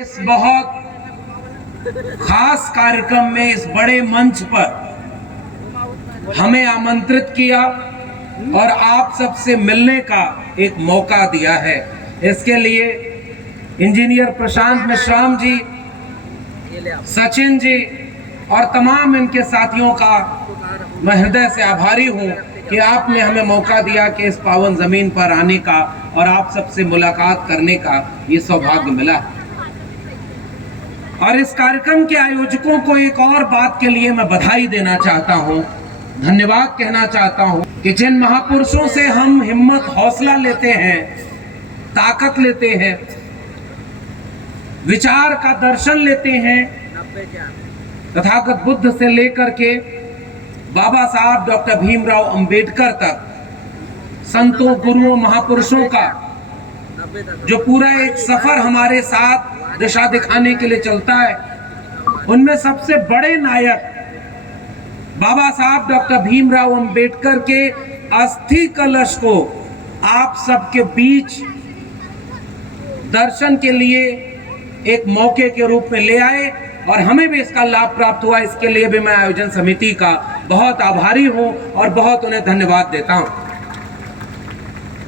इस बहुत खास कार्यक्रम में इस बड़े मंच पर हमें आमंत्रित किया और आप सबसे मिलने का एक मौका दिया है। इसके लिए इंजीनियर प्रशांत मिश्राम जी, सचिन जी और तमाम इनके साथियों का मैं हृदय से आभारी हूं कि आपने हमें मौका दिया कि इस पावन जमीन पर आने का और आप सबसे मुलाकात करने का ये सौभाग्य मिला। और इस कार्यक्रम के आयोजकों को एक और बात के लिए मैं बधाई देना चाहता हूं, धन्यवाद कहना चाहता हूं कि जिन महापुरुषों से हम हिम्मत हौसला लेते हैं, ताकत लेते हैं, विचार का दर्शन लेते हैं, तथागत बुद्ध से लेकर के बाबा साहब डॉक्टर भीमराव अंबेडकर तक संतों, गुरुओं, महापुरुषों का जो पूरा एक सफर हमारे साथ दिशा दिखाने के लिए चलता है, उनमें सबसे बड़े नायक बाबा साहब डॉक्टर भीमराव अंबेडकर के अस्थि कलश को आप सबके बीच दर्शन के लिए एक मौके के रूप में ले आए और हमें भी इसका लाभ प्राप्त हुआ। इसके लिए भी मैं आयोजन समिति का बहुत आभारी हूं और बहुत उन्हें धन्यवाद देता हूं,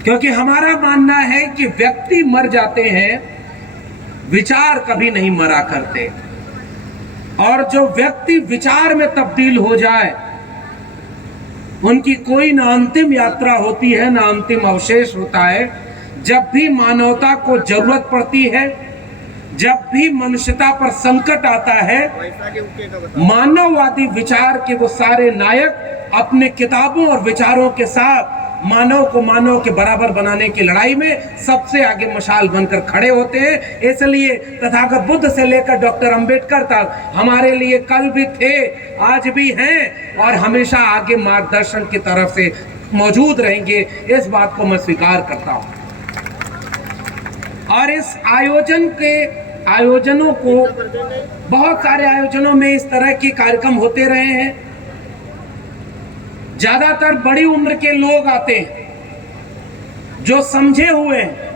क्योंकि हमारा मानना है कि व्यक्ति मर जाते हैं, विचार कभी नहीं मरा करते। और जो व्यक्ति विचार में तब्दील हो जाए, उनकी कोई ना अंतिम यात्रा होती है, ना अंतिम अवशेष होता है। जब भी मानवता को जरूरत पड़ती है, जब भी मनुष्यता पर संकट आता है, मानववादी विचार के वो सारे नायक अपने किताबों और विचारों के साथ मानव को मानव के बराबर बनाने की लड़ाई में सबसे आगे मशाल बनकर खड़े होते हैं। इसलिए तथागत बुद्ध से लेकर डॉक्टर अंबेडकर तक हमारे लिए कल भी थे, आज भी हैं और हमेशा आगे मार्गदर्शन की तरफ से मौजूद रहेंगे। इस बात को मैं स्वीकार करता हूं। और इस आयोजनों को बहुत सारे आयोजनों में इस तरह के कार्यक्रम होते रहे हैं। ज्यादातर बड़ी उम्र के लोग आते हैं, जो समझे हुए हैं,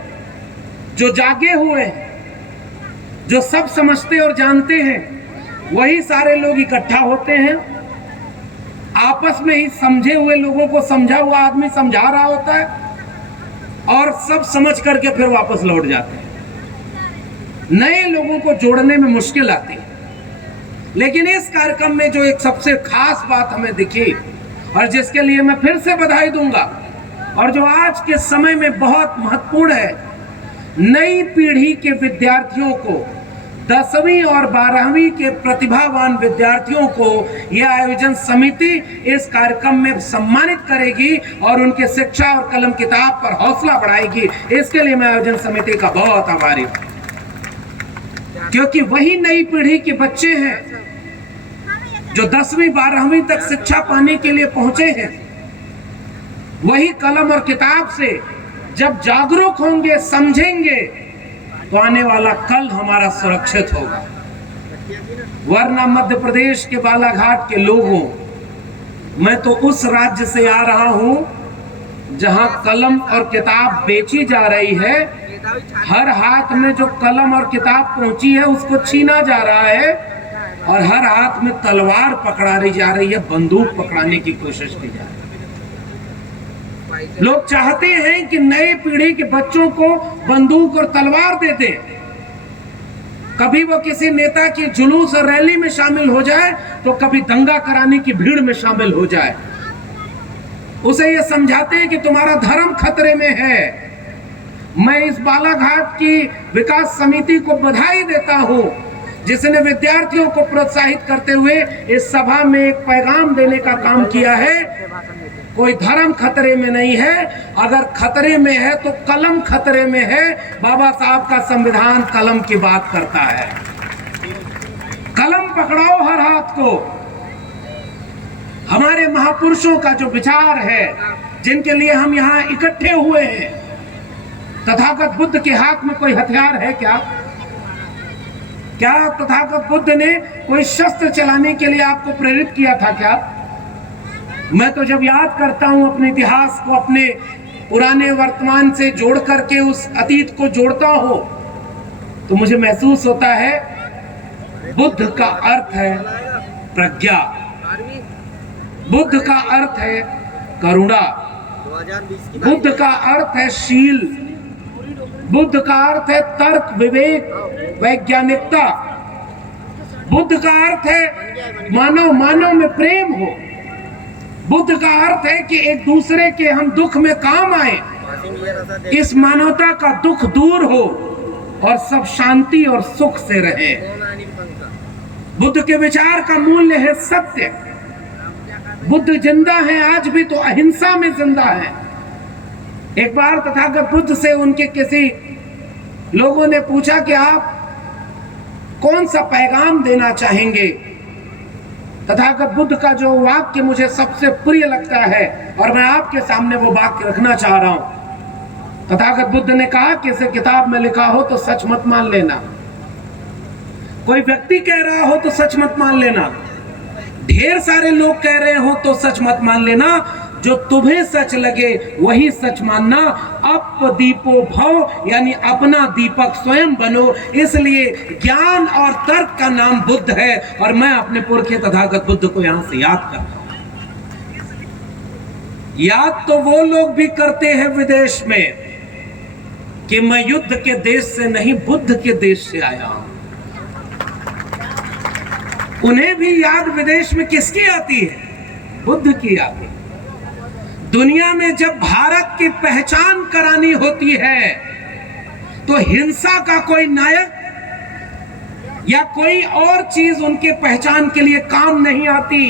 जो जागे हुए हैं, जो सब समझते और जानते हैं, वही सारे लोग इकट्ठा होते हैं। आपस में ही समझे हुए लोगों को समझा हुआ आदमी समझा रहा होता है और सब समझ करके फिर वापस लौट जाते हैं। नए लोगों को जोड़ने में मुश्किल आती है। लेकिन इस कार्यक्रम में जो एक सबसे खास बात हमें दिखी और जिसके लिए मैं फिर से बधाई दूंगा और जो आज के समय में बहुत महत्वपूर्ण है, नई पीढ़ी के विद्यार्थियों को, 10वीं और 12वीं के प्रतिभावान विद्यार्थियों को यह आयोजन समिति इस कार्यक्रम में सम्मानित करेगी और उनके शिक्षा और कलम किताब पर हौसला बढ़ाएगी। इसके लिए मैं आयोजन समिति का बहुत आभारी हूं, क्योंकि वही नई पीढ़ी के बच्चे हैं जो 10वीं 12वीं तक शिक्षा पाने के लिए पहुंचे हैं। वही कलम और किताब से जब जागरूक होंगे, समझेंगे, तो आने वाला कल हमारा सुरक्षित होगा। वरना मध्य प्रदेश के बालाघाट के लोगों, मैं तो उस राज्य से आ रहा हूं जहां कलम और किताब बेची जा रही है। हर हाथ में जो कलम और किताब पहुंची है उसको छीना जा रहा है और हर हाथ में तलवार पकड़ाई जा रही है, बंदूक पकड़ाने की कोशिश की जा रही है। लोग चाहते हैं कि नई पीढ़ी के बच्चों को बंदूक और तलवार दे दें। कभी वो किसी नेता की जुलूस और रैली में शामिल हो जाए, तो कभी दंगा कराने की भीड़ में शामिल हो जाए। उसे ये समझाते हैं कि तुम्हारा धर्म खतरे में है। मैं इस बालाघाट की विकास समिति को बधाई देता हूं, जिसने विद्यार्थियों को प्रोत्साहित करते हुए इस सभा में एक पैगाम देने का काम किया है। कोई धर्म खतरे में नहीं है, अगर खतरे में है तो कलम खतरे में है। बाबा साहब का संविधान कलम की बात करता है। कलम पकड़ाओ हर हाथ को। हमारे महापुरुषों का जो विचार है, जिनके लिए हम यहाँ इकट्ठे हुए हैं, तथागत बुद्ध के हाथ में कोई हथियार है क्या? क्या तथागत बुद्ध ने कोई शस्त्र चलाने के लिए आपको प्रेरित किया था क्या? मैं तो जब याद करता हूं अपने इतिहास को, अपने पुराने वर्तमान से जोड़ करके उस अतीत को जोड़ता हूं, तो मुझे महसूस होता है बुद्ध का अर्थ है प्रज्ञा, बुद्ध का अर्थ है करुणा, बुद्ध का अर्थ है शील, बुद्ध का अर्थ है तर्क, विवेक, वैज्ञानिकता, बुद्ध का अर्थ है मानव मानव में प्रेम हो, बुद्ध का अर्थ है कि एक दूसरे के हम दुख में काम आए, इस मानवता का दुख दूर हो और सब शांति और सुख से रहे। बुद्ध के विचार का मूल्य है सत्य। बुद्ध जिंदा है आज भी तो अहिंसा में जिंदा है। एक बार तथागत बुद्ध से उनके किसी लोगों ने पूछा कि आप कौन सा पैगाम देना चाहेंगे। तथागत बुद्ध का जो वाक्य मुझे सबसे प्रिय लगता है और मैं आपके सामने वो वाक्य रखना चाह रहा हूं। तथागत बुद्ध ने कहा कि इसे किताब में लिखा हो तो सच मत मान लेना, कोई व्यक्ति कह रहा हो तो सच मत मान लेना, ढेर सारे लोग कह रहे हो तो सच मत मान लेना, जो तुम्हें सच लगे वही सच मानना। अपदीपो भव, यानी अपना दीपक स्वयं बनो। इसलिए ज्ञान और तर्क का नाम बुद्ध है और मैं अपने पुरखे तथागत बुद्ध को यहां से याद करता हूं। याद तो वो लोग भी करते हैं विदेश में कि मैं युद्ध के देश से नहीं बुद्ध के देश से आया हूं। उन्हें भी याद विदेश में किसकी आती है? बुद्ध की आती है। दुनिया में जब भारत की पहचान करानी होती है तो हिंसा का कोई नायक या कोई और चीज उनके पहचान के लिए काम नहीं आती।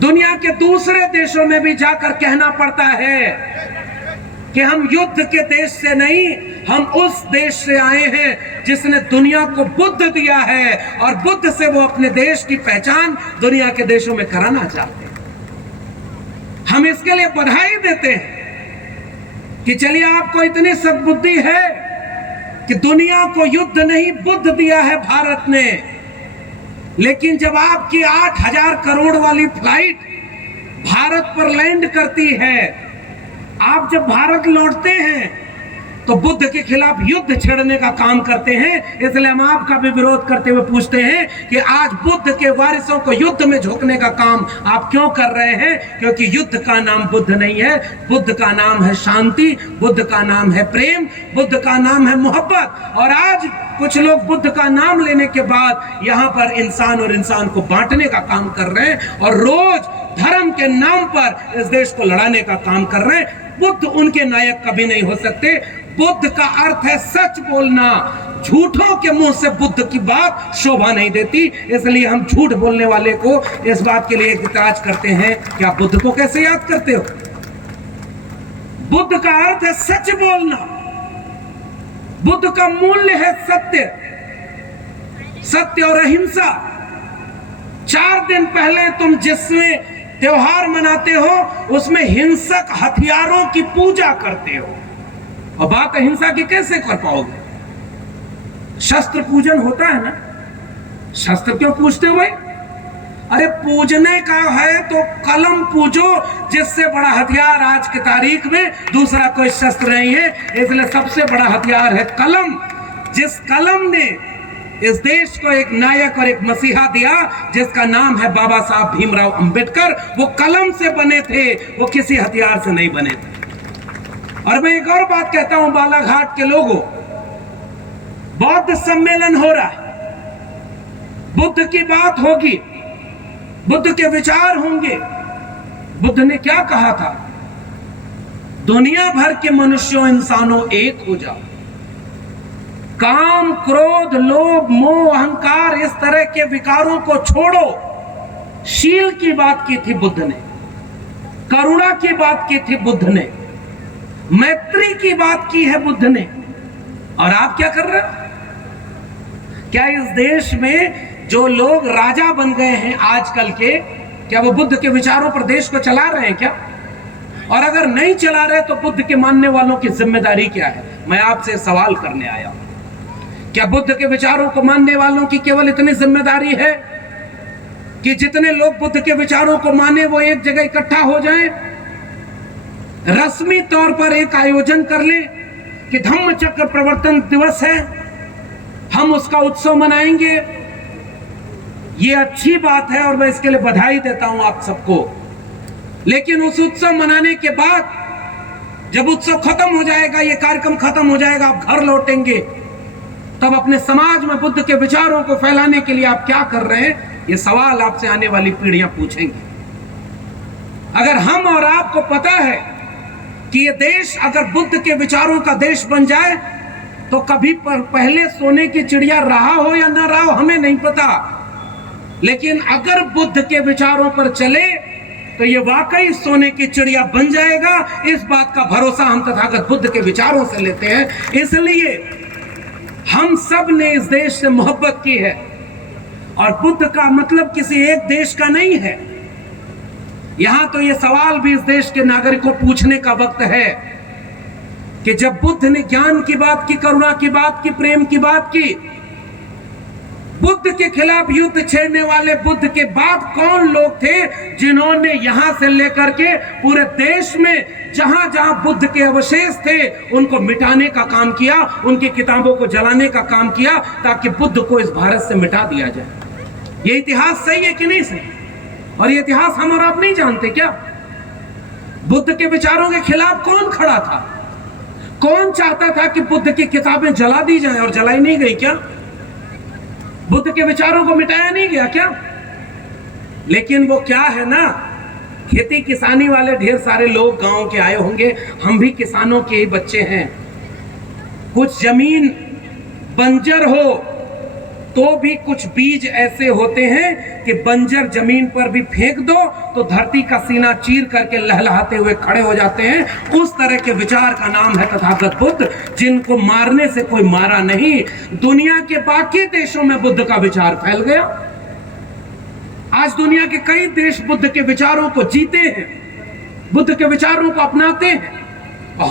दुनिया के दूसरे देशों में भी जाकर कहना पड़ता है कि हम युद्ध के देश से नहीं, हम उस देश से आए हैं जिसने दुनिया को बुद्ध दिया है और बुद्ध से वो अपने देश की पहचान दुनिया के देशों में कराना चाहते हैं। हम इसके लिए बधाई देते हैं कि चलिए आपको इतनी सद्बुद्धि है कि दुनिया को युद्ध नहीं बुद्ध दिया है भारत ने। लेकिन जब आपकी 8,000 करोड़ वाली फ्लाइट भारत पर लैंड करती है, आप जब भारत लौटते हैं तो बुद्ध के खिलाफ युद्ध छेड़ने का काम करते हैं। इसलिए हम आपका भी विरोध करते हुए पूछते हैं कि आज बुद्ध के वारिसों को युद्ध में झोंकने का काम आप क्यों कर रहे हैं? क्योंकि युद्ध का नाम बुद्ध नहीं है, बुद्ध का नाम है शांति, बुद्ध का नाम है प्रेम, बुद्ध का नाम है मोहब्बत। और आज कुछ लोग बुद्ध का नाम लेने के बाद यहाँ पर इंसान और इंसान को बांटने का काम कर रहे हैं और रोज धर्म के नाम पर इस देश को लड़ाने का काम कर रहे हैं। बुद्ध उनके नायक कभी नहीं हो सकते। बुद्ध का अर्थ है सच बोलना। झूठों के मुंह से बुद्ध की बात शोभा नहीं देती। इसलिए हम झूठ बोलने वाले को इस बात के लिए इतराज करते हैं कि आप बुद्ध को कैसे याद करते हो? बुद्ध का अर्थ है सच बोलना। बुद्ध का मूल्य है सत्य, सत्य और अहिंसा। 4 दिन पहले तुम जिसमें त्योहार मनाते हो उसमें हिंसक हथियारों की पूजा करते हो, और बात अहिंसा की कैसे कर पाओगे? शस्त्र पूजन होता है ना, शस्त्र क्यों पूजते हो भाई? अरे पूजने का है तो कलम पूजो, जिससे बड़ा हथियार आज की तारीख में दूसरा कोई शस्त्र नहीं है। इसलिए सबसे बड़ा हथियार है कलम। जिस कलम ने इस देश को एक नायक और एक मसीहा दिया जिसका नाम है बाबा साहब भीमराव अंबेडकर, वो कलम से बने थे, वो किसी हथियार से नहीं बने थे। और मैं एक और बात कहता हूं बालाघाट के लोगों, बौद्ध सम्मेलन हो रहा है, बुद्ध की बात होगी, बुद्ध के विचार होंगे। बुद्ध ने क्या कहा था? दुनिया भर के मनुष्यों इंसानों एक हो जाओ। काम, क्रोध, लोभ, मोह, अहंकार, इस तरह के विकारों को छोड़ो। शील की बात की थी बुद्ध ने, करुणा की बात की थी बुद्ध ने, मैत्री की बात की है बुद्ध ने। और आप क्या कर रहे हो? क्या इस देश में जो लोग राजा बन गए हैं आजकल के, क्या वो बुद्ध के विचारों पर देश को चला रहे हैं क्या? और अगर नहीं चला रहे तो बुद्ध के मानने वालों की जिम्मेदारी क्या है? मैं आपसे सवाल करने आया हूं। क्या बुद्ध के विचारों को मानने वालों की केवल इतनी जिम्मेदारी है कि जितने लोग बुद्ध के विचारों को माने वो एक जगह इकट्ठा हो जाएं, रस्मी तौर पर एक आयोजन कर ले कि धम्म चक्र प्रवर्तन दिवस है, हम उसका उत्सव मनाएंगे। ये अच्छी बात है और मैं इसके लिए बधाई देता हूं आप सबको। लेकिन उस उत्सव मनाने के बाद जब उत्सव खत्म हो जाएगा, ये कार्यक्रम खत्म हो जाएगा, आप घर लौटेंगे, तब अपने समाज में बुद्ध के विचारों को फैलाने के लिए आप क्या कर रहे हैं, ये सवाल आपसे आने वाली पीढ़ियां पूछेंगी। अगर हम और आपको पता है कि ये देश अगर बुद्ध के विचारों का देश बन जाए तो कभी पहले सोने की चिड़िया रहा हो या ना रहा हो हमें नहीं पता, लेकिन अगर बुद्ध के विचारों पर चले तो ये वाकई सोने की चिड़िया बन जाएगा। इस बात का भरोसा हम तथागत बुद्ध के विचारों से लेते हैं। इसलिए हम सब ने इस देश से मोहब्बत की है और बुद्ध का मतलब किसी एक देश का नहीं है। यहां तो ये सवाल भी इस देश के नागरिकों को पूछने का वक्त है कि जब बुद्ध ने ज्ञान की बात की, करुणा की बात की, प्रेम की बात की, बुद्ध के खिलाफ युद्ध छेड़ने वाले बुद्ध के बाद कौन लोग थे जिन्होंने यहां से लेकर के पूरे देश में जहां जहां बुद्ध के अवशेष थे उनको मिटाने का काम किया, उनकी किताबों को जलाने का काम किया ताकि बुद्ध को इस भारत से मिटा दिया जाए। ये इतिहास सही है कि नहीं सही? और ये इतिहास हम और आप नहीं जानते क्या? बुद्ध के विचारों के खिलाफ कौन खड़ा था? कौन चाहता था कि बुद्ध की किताबें जला दी जाएं और जलाई नहीं गई क्या? बुद्ध के विचारों को मिटाया नहीं गया क्या? लेकिन वो क्या है ना, खेती किसानी वाले ढेर सारे लोग गांव के आए होंगे, हम भी किसानों के ही बच्चे हैं। कुछ जमीन बंजर हो तो भी कुछ बीज ऐसे होते हैं कि बंजर जमीन पर भी फेंक दो तो धरती का सीना चीर करके लहलहाते हुए खड़े हो जाते हैं। उस तरह के विचार का नाम है तथागत बुद्ध, जिनको मारने से कोई मारा नहीं। दुनिया के बाकी देशों में बुद्ध का विचार फैल गया। आज दुनिया के कई देश बुद्ध के विचारों को जीते हैं, बुद्ध के विचारों को अपनाते हैं। और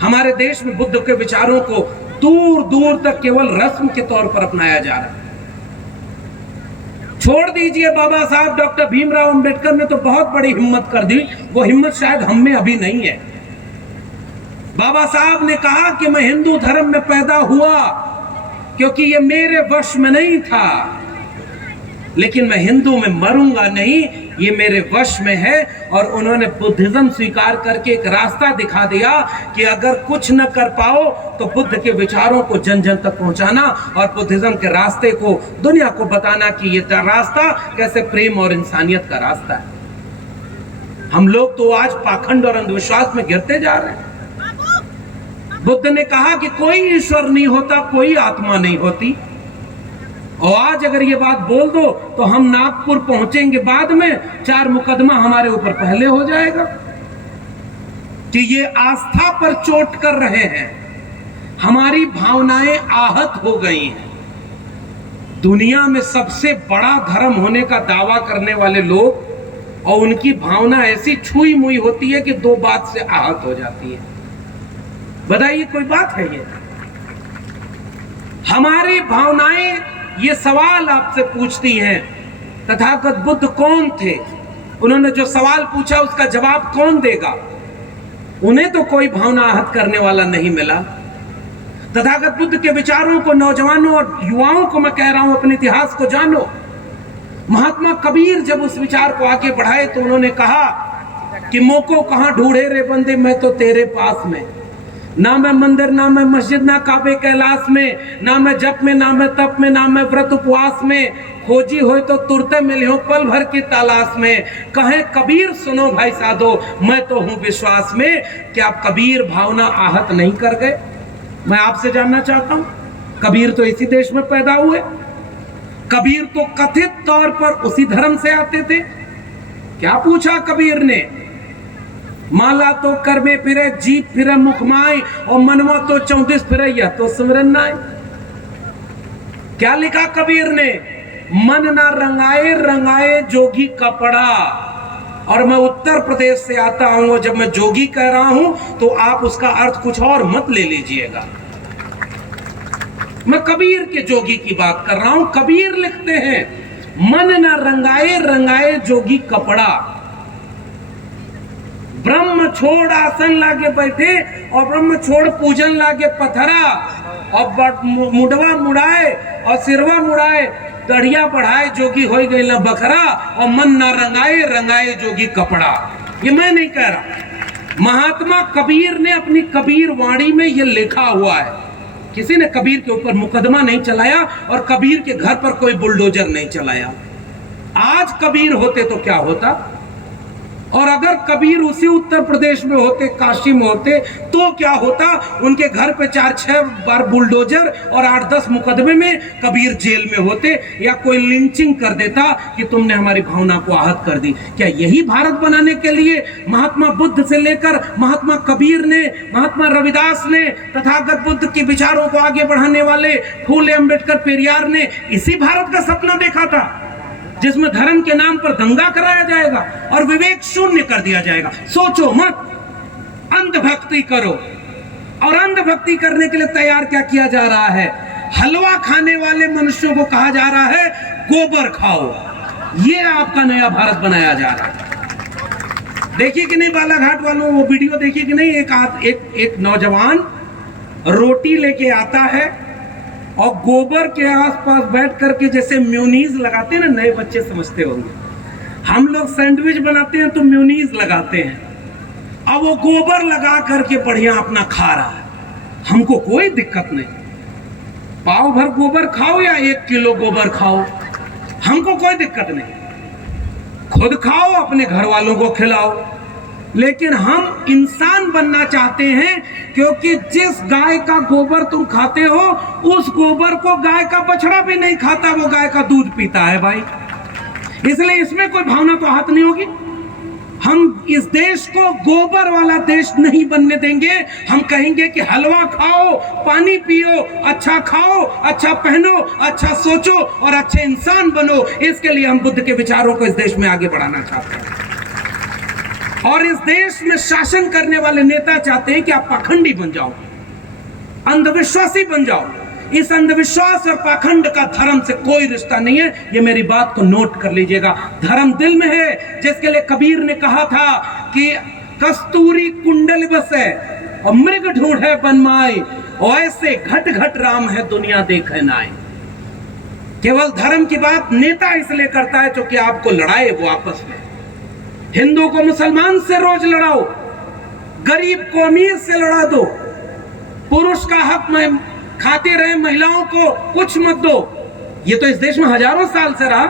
हमारे देश में बुद्ध के विचारों को दूर दूर तक केवल रस्म के तौर पर अपनाया जा रहा है। छोड़ दीजिए, बाबा साहब डॉक्टर भीमराव अंबेडकर ने तो बहुत बड़ी हिम्मत कर दी, वो हिम्मत शायद हम में अभी नहीं है। बाबा साहब ने कहा कि मैं हिंदू धर्म में पैदा हुआ क्योंकि ये मेरे वश में नहीं था, लेकिन मैं हिंदू में मरूंगा नहीं, ये मेरे वश में है। और उन्होंने बुद्धिज्म स्वीकार करके एक रास्ता दिखा दिया कि अगर कुछ न कर पाओ तो बुद्ध के विचारों को जन जन तक पहुंचाना और बुद्धिज्म के रास्ते को दुनिया को बताना कि ये रास्ता कैसे प्रेम और इंसानियत का रास्ता है। हम लोग तो आज पाखंड और अंधविश्वास में गिरते जा रहे हैं। बुद्ध ने कहा कि कोई ईश्वर नहीं होता, कोई आत्मा नहीं होती। और आज अगर ये बात बोल दो तो हम नागपुर पहुंचेंगे बाद में, 4 मुकदमा हमारे ऊपर पहले हो जाएगा कि ये आस्था पर चोट कर रहे हैं, हमारी भावनाएं आहत हो गई हैं। दुनिया में सबसे बड़ा धर्म होने का दावा करने वाले लोग और उनकी भावना ऐसी छुई मुई होती है कि 2 बात से आहत हो जाती है। बताइए कोई बात है ये? हमारी भावनाएं ये सवाल आपसे पूछती हैं, तथागत बुद्ध कौन थे? उन्होंने जो सवाल पूछा उसका जवाब कौन देगा? उन्हें तो कोई भावना आहत करने वाला नहीं मिला। तथागत बुद्ध के विचारों को नौजवानों और युवाओं को मैं कह रहा हूं, अपने इतिहास को जानो। महात्मा कबीर जब उस विचार को आगे बढ़ाए तो उन्होंने कहा कि मोको कहां ढूंढे रे बंदे, मैं तो तेरे पास में। ना मैं मंदिर, ना मैं मस्जिद, ना काबे कैलाश में, ना मैं जप में, ना मैं तप में, ना मैं व्रत उपवास में, खोजी हो तो तुरते मिले हो पल भर की तलाश में। कहे कबीर सुनो भाई साधो, मैं तो हूं विश्वास में। क्या आप कबीर भावना आहत नहीं कर गए? मैं आपसे जानना चाहता हूं, कबीर तो इसी देश में पैदा हुए, कबीर तो कथित तौर पर उसी धर्म से आते थे। क्या पूछा कबीर ने? माला तो कर में फिरे, जीप फिरे मुखमाई, और मनवा तो 34 फिरे, यह तो सिमरन नाय। क्या लिखा कबीर ने? मन ना रंगाए रंगाए जोगी कपड़ा। और मैं उत्तर प्रदेश से आता हूं, जब मैं जोगी कह रहा हूं तो आप उसका अर्थ कुछ और मत ले लीजिएगा। मैं कबीर के जोगी की बात कर रहा हूं। कबीर लिखते हैं, मन ना रंगाए रंगाए जोगी कपड़ा। ब्रह्म छोड़ आसन लागे बैठे और ब्रह्म छोड़ पूजन लागे पथरा, और मुडवा मुड़ाए और सिरवा मुड़ाए, दढ़िया बढ़ाए जोगी हो गई न बखरा, और मन ना रंगाए रंगाए जोगी कपड़ा। ये मैं नहीं कह रहा, महात्मा कबीर ने अपनी कबीर वाणी में ये लिखा हुआ है। किसी ने कबीर के ऊपर मुकदमा नहीं चलाया और कबीर के घर पर कोई बुलडोजर नहीं चलाया। आज कबीर होते तो क्या होता, और अगर कबीर उसी उत्तर प्रदेश में होते, काशी में होते, तो क्या होता। उनके घर पे 4-6 बार बुलडोजर और 8-10 मुकदमे में कबीर जेल में होते, या कोई लिंचिंग कर देता कि तुमने हमारी भावना को आहत कर दी। क्या यही भारत बनाने के लिए महात्मा बुद्ध से लेकर महात्मा कबीर ने, महात्मा रविदास ने, तथागत बुद्ध के विचारों को आगे बढ़ाने वाले फूले अंबेडकर, पेरियार ने इसी भारत का सपना देखा था, जिसमें धर्म के नाम पर दंगा कराया जाएगा और विवेक शून्य कर दिया जाएगा। सोचो मत, अंधभक्ति करो। और अंधभक्ति करने के लिए तैयार क्या किया जा रहा है, हलवा खाने वाले मनुष्यों को कहा जा रहा है गोबर खाओ। ये आपका नया भारत बनाया जा रहा है। देखिए कि नहीं बालाघाट वालों, वो वीडियो देखिए कि नहीं, एक नौजवान रोटी लेके आता है और गोबर के आसपास बैठ करके, जैसे म्यूनीज लगाते हैं ना, नए बच्चे समझते होंगे, हम लोग सैंडविच बनाते हैं तो म्यूनीज लगाते हैं, अब वो गोबर लगा करके बढ़िया अपना खा रहा है। हमको कोई दिक्कत नहीं, पाव भर गोबर खाओ या 1 किलो गोबर खाओ, हमको कोई दिक्कत नहीं। खुद खाओ, अपने घर वालों को खिलाओ, लेकिन हम इंसान बनना चाहते हैं, क्योंकि जिस गाय का गोबर तुम खाते हो, उस गोबर को गाय का बछड़ा भी नहीं खाता, वो गाय का दूध पीता है भाई। इसलिए इसमें कोई भावना तो आहत नहीं होगी। हम इस देश को गोबर वाला देश नहीं बनने देंगे। हम कहेंगे कि हलवा खाओ, पानी पियो, अच्छा खाओ, अच्छा पहनो, अच्छा सोचो और अच्छे इंसान बनो। इसके लिए हम बुद्ध के विचारों को इस देश में आगे बढ़ाना चाहते हैं। और इस देश में शासन करने वाले नेता चाहते हैं कि आप पाखंडी बन जाओ, अंधविश्वासी बन जाओ। इस अंधविश्वास और पाखंड का धर्म से कोई रिश्ता नहीं है। ये मेरी बात को नोट कर लीजिएगा। धर्म दिल में है, जिसके लिए कबीर ने कहा था कि कस्तूरी कुंडल बसे और मृग ढूंढे बनमाई, और ऐसे घट घट राम है दुनिया देखे नाई। केवल धर्म की बात नेता इसलिए करता है क्योंकि आपको लड़ाए वो आपस में। हिंदू को मुसलमान से रोज लड़ाओ, गरीब को अमीर से लड़ा दो, पुरुष का हक में खाते रहे, महिलाओं को कुछ मत दो। ये तो इस देश में हजारों साल से रहा।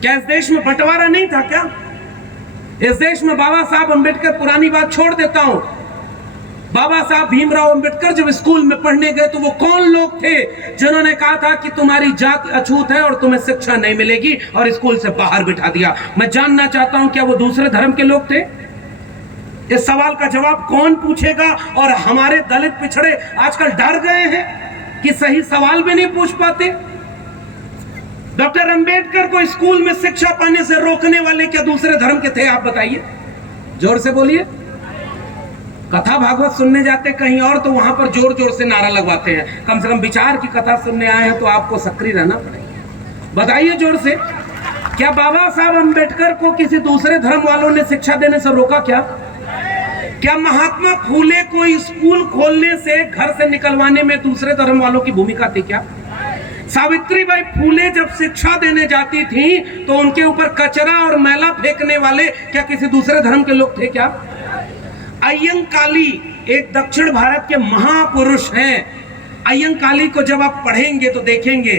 क्या इस देश में बंटवारा नहीं था क्या? इस देश में बाबा साहब अंबेडकर, पुरानी बात छोड़ देता हूं, बाबा साहब भीमराव अंबेडकर जब स्कूल में पढ़ने गए तो वो कौन लोग थे जिन्होंने कहा था कि तुम्हारी जात अछूत है और तुम्हें शिक्षा नहीं मिलेगी, और स्कूल से बाहर बिठा दिया? मैं जानना चाहता हूं, क्या वो दूसरे धर्म के लोग थे? इस सवाल का जवाब कौन पूछेगा? और हमारे दलित पिछड़े आजकल डर गए हैं कि सही सवाल भी नहीं पूछ पाते। डॉक्टर अंबेडकर को स्कूल में शिक्षा पाने से रोकने वाले क्या दूसरे धर्म के थे? आप बताइए, जोर से बोलिए। कथा भागवत सुनने जाते कहीं और तो वहां पर जोर जोर से नारा लगवाते हैं। कम से कम विचार की कथा सुनने आए हैं तो आपको सक्रिय रहना पड़ेगा। बताइए जोर से, क्या बाबा साहब अंबेडकर को किसी दूसरे धर्म वालों ने शिक्षा देने से रोका? क्या महात्मा फूले को स्कूल खोलने से, घर से निकलवाने में दूसरे धर्म वालों की भूमिका थी क्या? सावित्रीबाई फूले जब शिक्षा देने जाती थी तो उनके ऊपर कचरा और मैला फेंकने वाले क्या किसी दूसरे धर्म के लोग थे क्या? अय्यंकाली एक दक्षिण भारत के महापुरुष हैं। अय्यंकाली को जब आप पढ़ेंगे तो देखेंगे,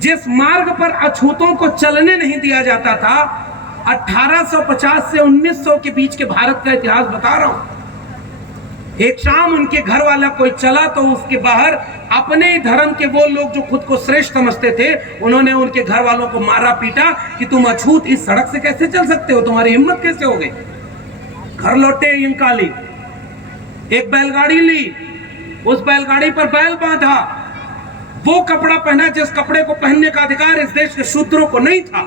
जिस मार्ग पर अछूतों को चलने नहीं दिया जाता था, 1850 से 1900 के बीच के भारत का इतिहास बता रहा हूं। एक शाम उनके घर वाला कोई चला तो उसके बाहर अपने धर्म के वो लोग जो खुद को श्रेष्ठ समझते थे, उन्होंने उनके घर वालों को मारा पीटा कि तुम अछूत इस सड़क से कैसे चल सकते हो, तुम्हारी हिम्मत कैसे हो गई? घर लौटे अय्यंकाली, एक बैलगाड़ी ली, उस बैलगाड़ी पर बैल बांधा, वो कपड़ा पहना जिस कपड़े को पहनने का अधिकार इस देश के शूद्रों को नहीं था,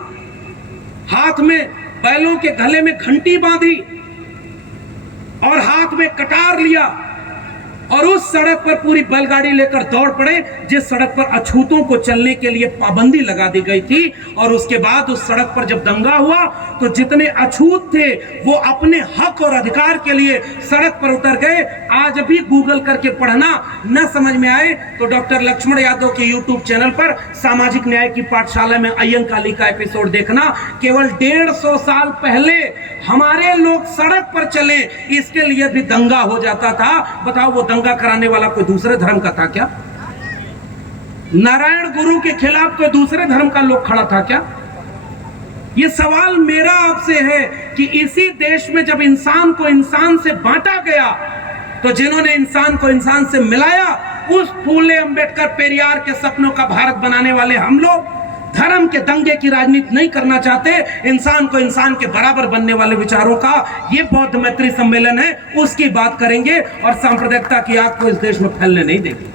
हाथ में बैलों के गले में घंटी बांधी और हाथ में कटार लिया और उस सड़क पर पूरी बैलगाड़ी लेकर दौड़ पड़े जिस सड़क पर अछूतों को चलने के लिए पाबंदी लगा दी गई थी। और उसके बाद उस सड़क पर जब दंगा हुआ तो जितने अछूत थे वो अपने हक और अधिकार के लिए सड़क पर उतर गए। आज भी गूगल करके पढ़ना, न समझ में आए तो डॉक्टर लक्ष्मण यादव के यूट्यूब चैनल पर सामाजिक न्याय की पाठशाला में अय्यंकाली का एपिसोड देखना। केवल 150 साल पहले हमारे लोग सड़क पर चले इसके लिए भी दंगा हो जाता था। बताओ वो दंगा कराने वाला कोई दूसरे धर्म का था क्या? नारायण गुरु के खिलाफ कोई दूसरे धर्म का लोग खड़ा था क्या? ये सवाल मेरा आपसे है कि इसी देश में जब इंसान को इंसान से बांटा गया तो जिन्होंने इंसान को इंसान से मिलाया उस फूले अंबेडकर पेरियार के सपनों का भारत बनाने वाले हम लोग धर्म के दंगे की राजनीति नहीं करना चाहते। इंसान को इंसान के बराबर बनने वाले विचारों का ये बौद्ध मैत्री सम्मेलन है, उसकी बात करेंगे और सांप्रदायिकता की आग को इस देश में फैलने नहीं देंगे।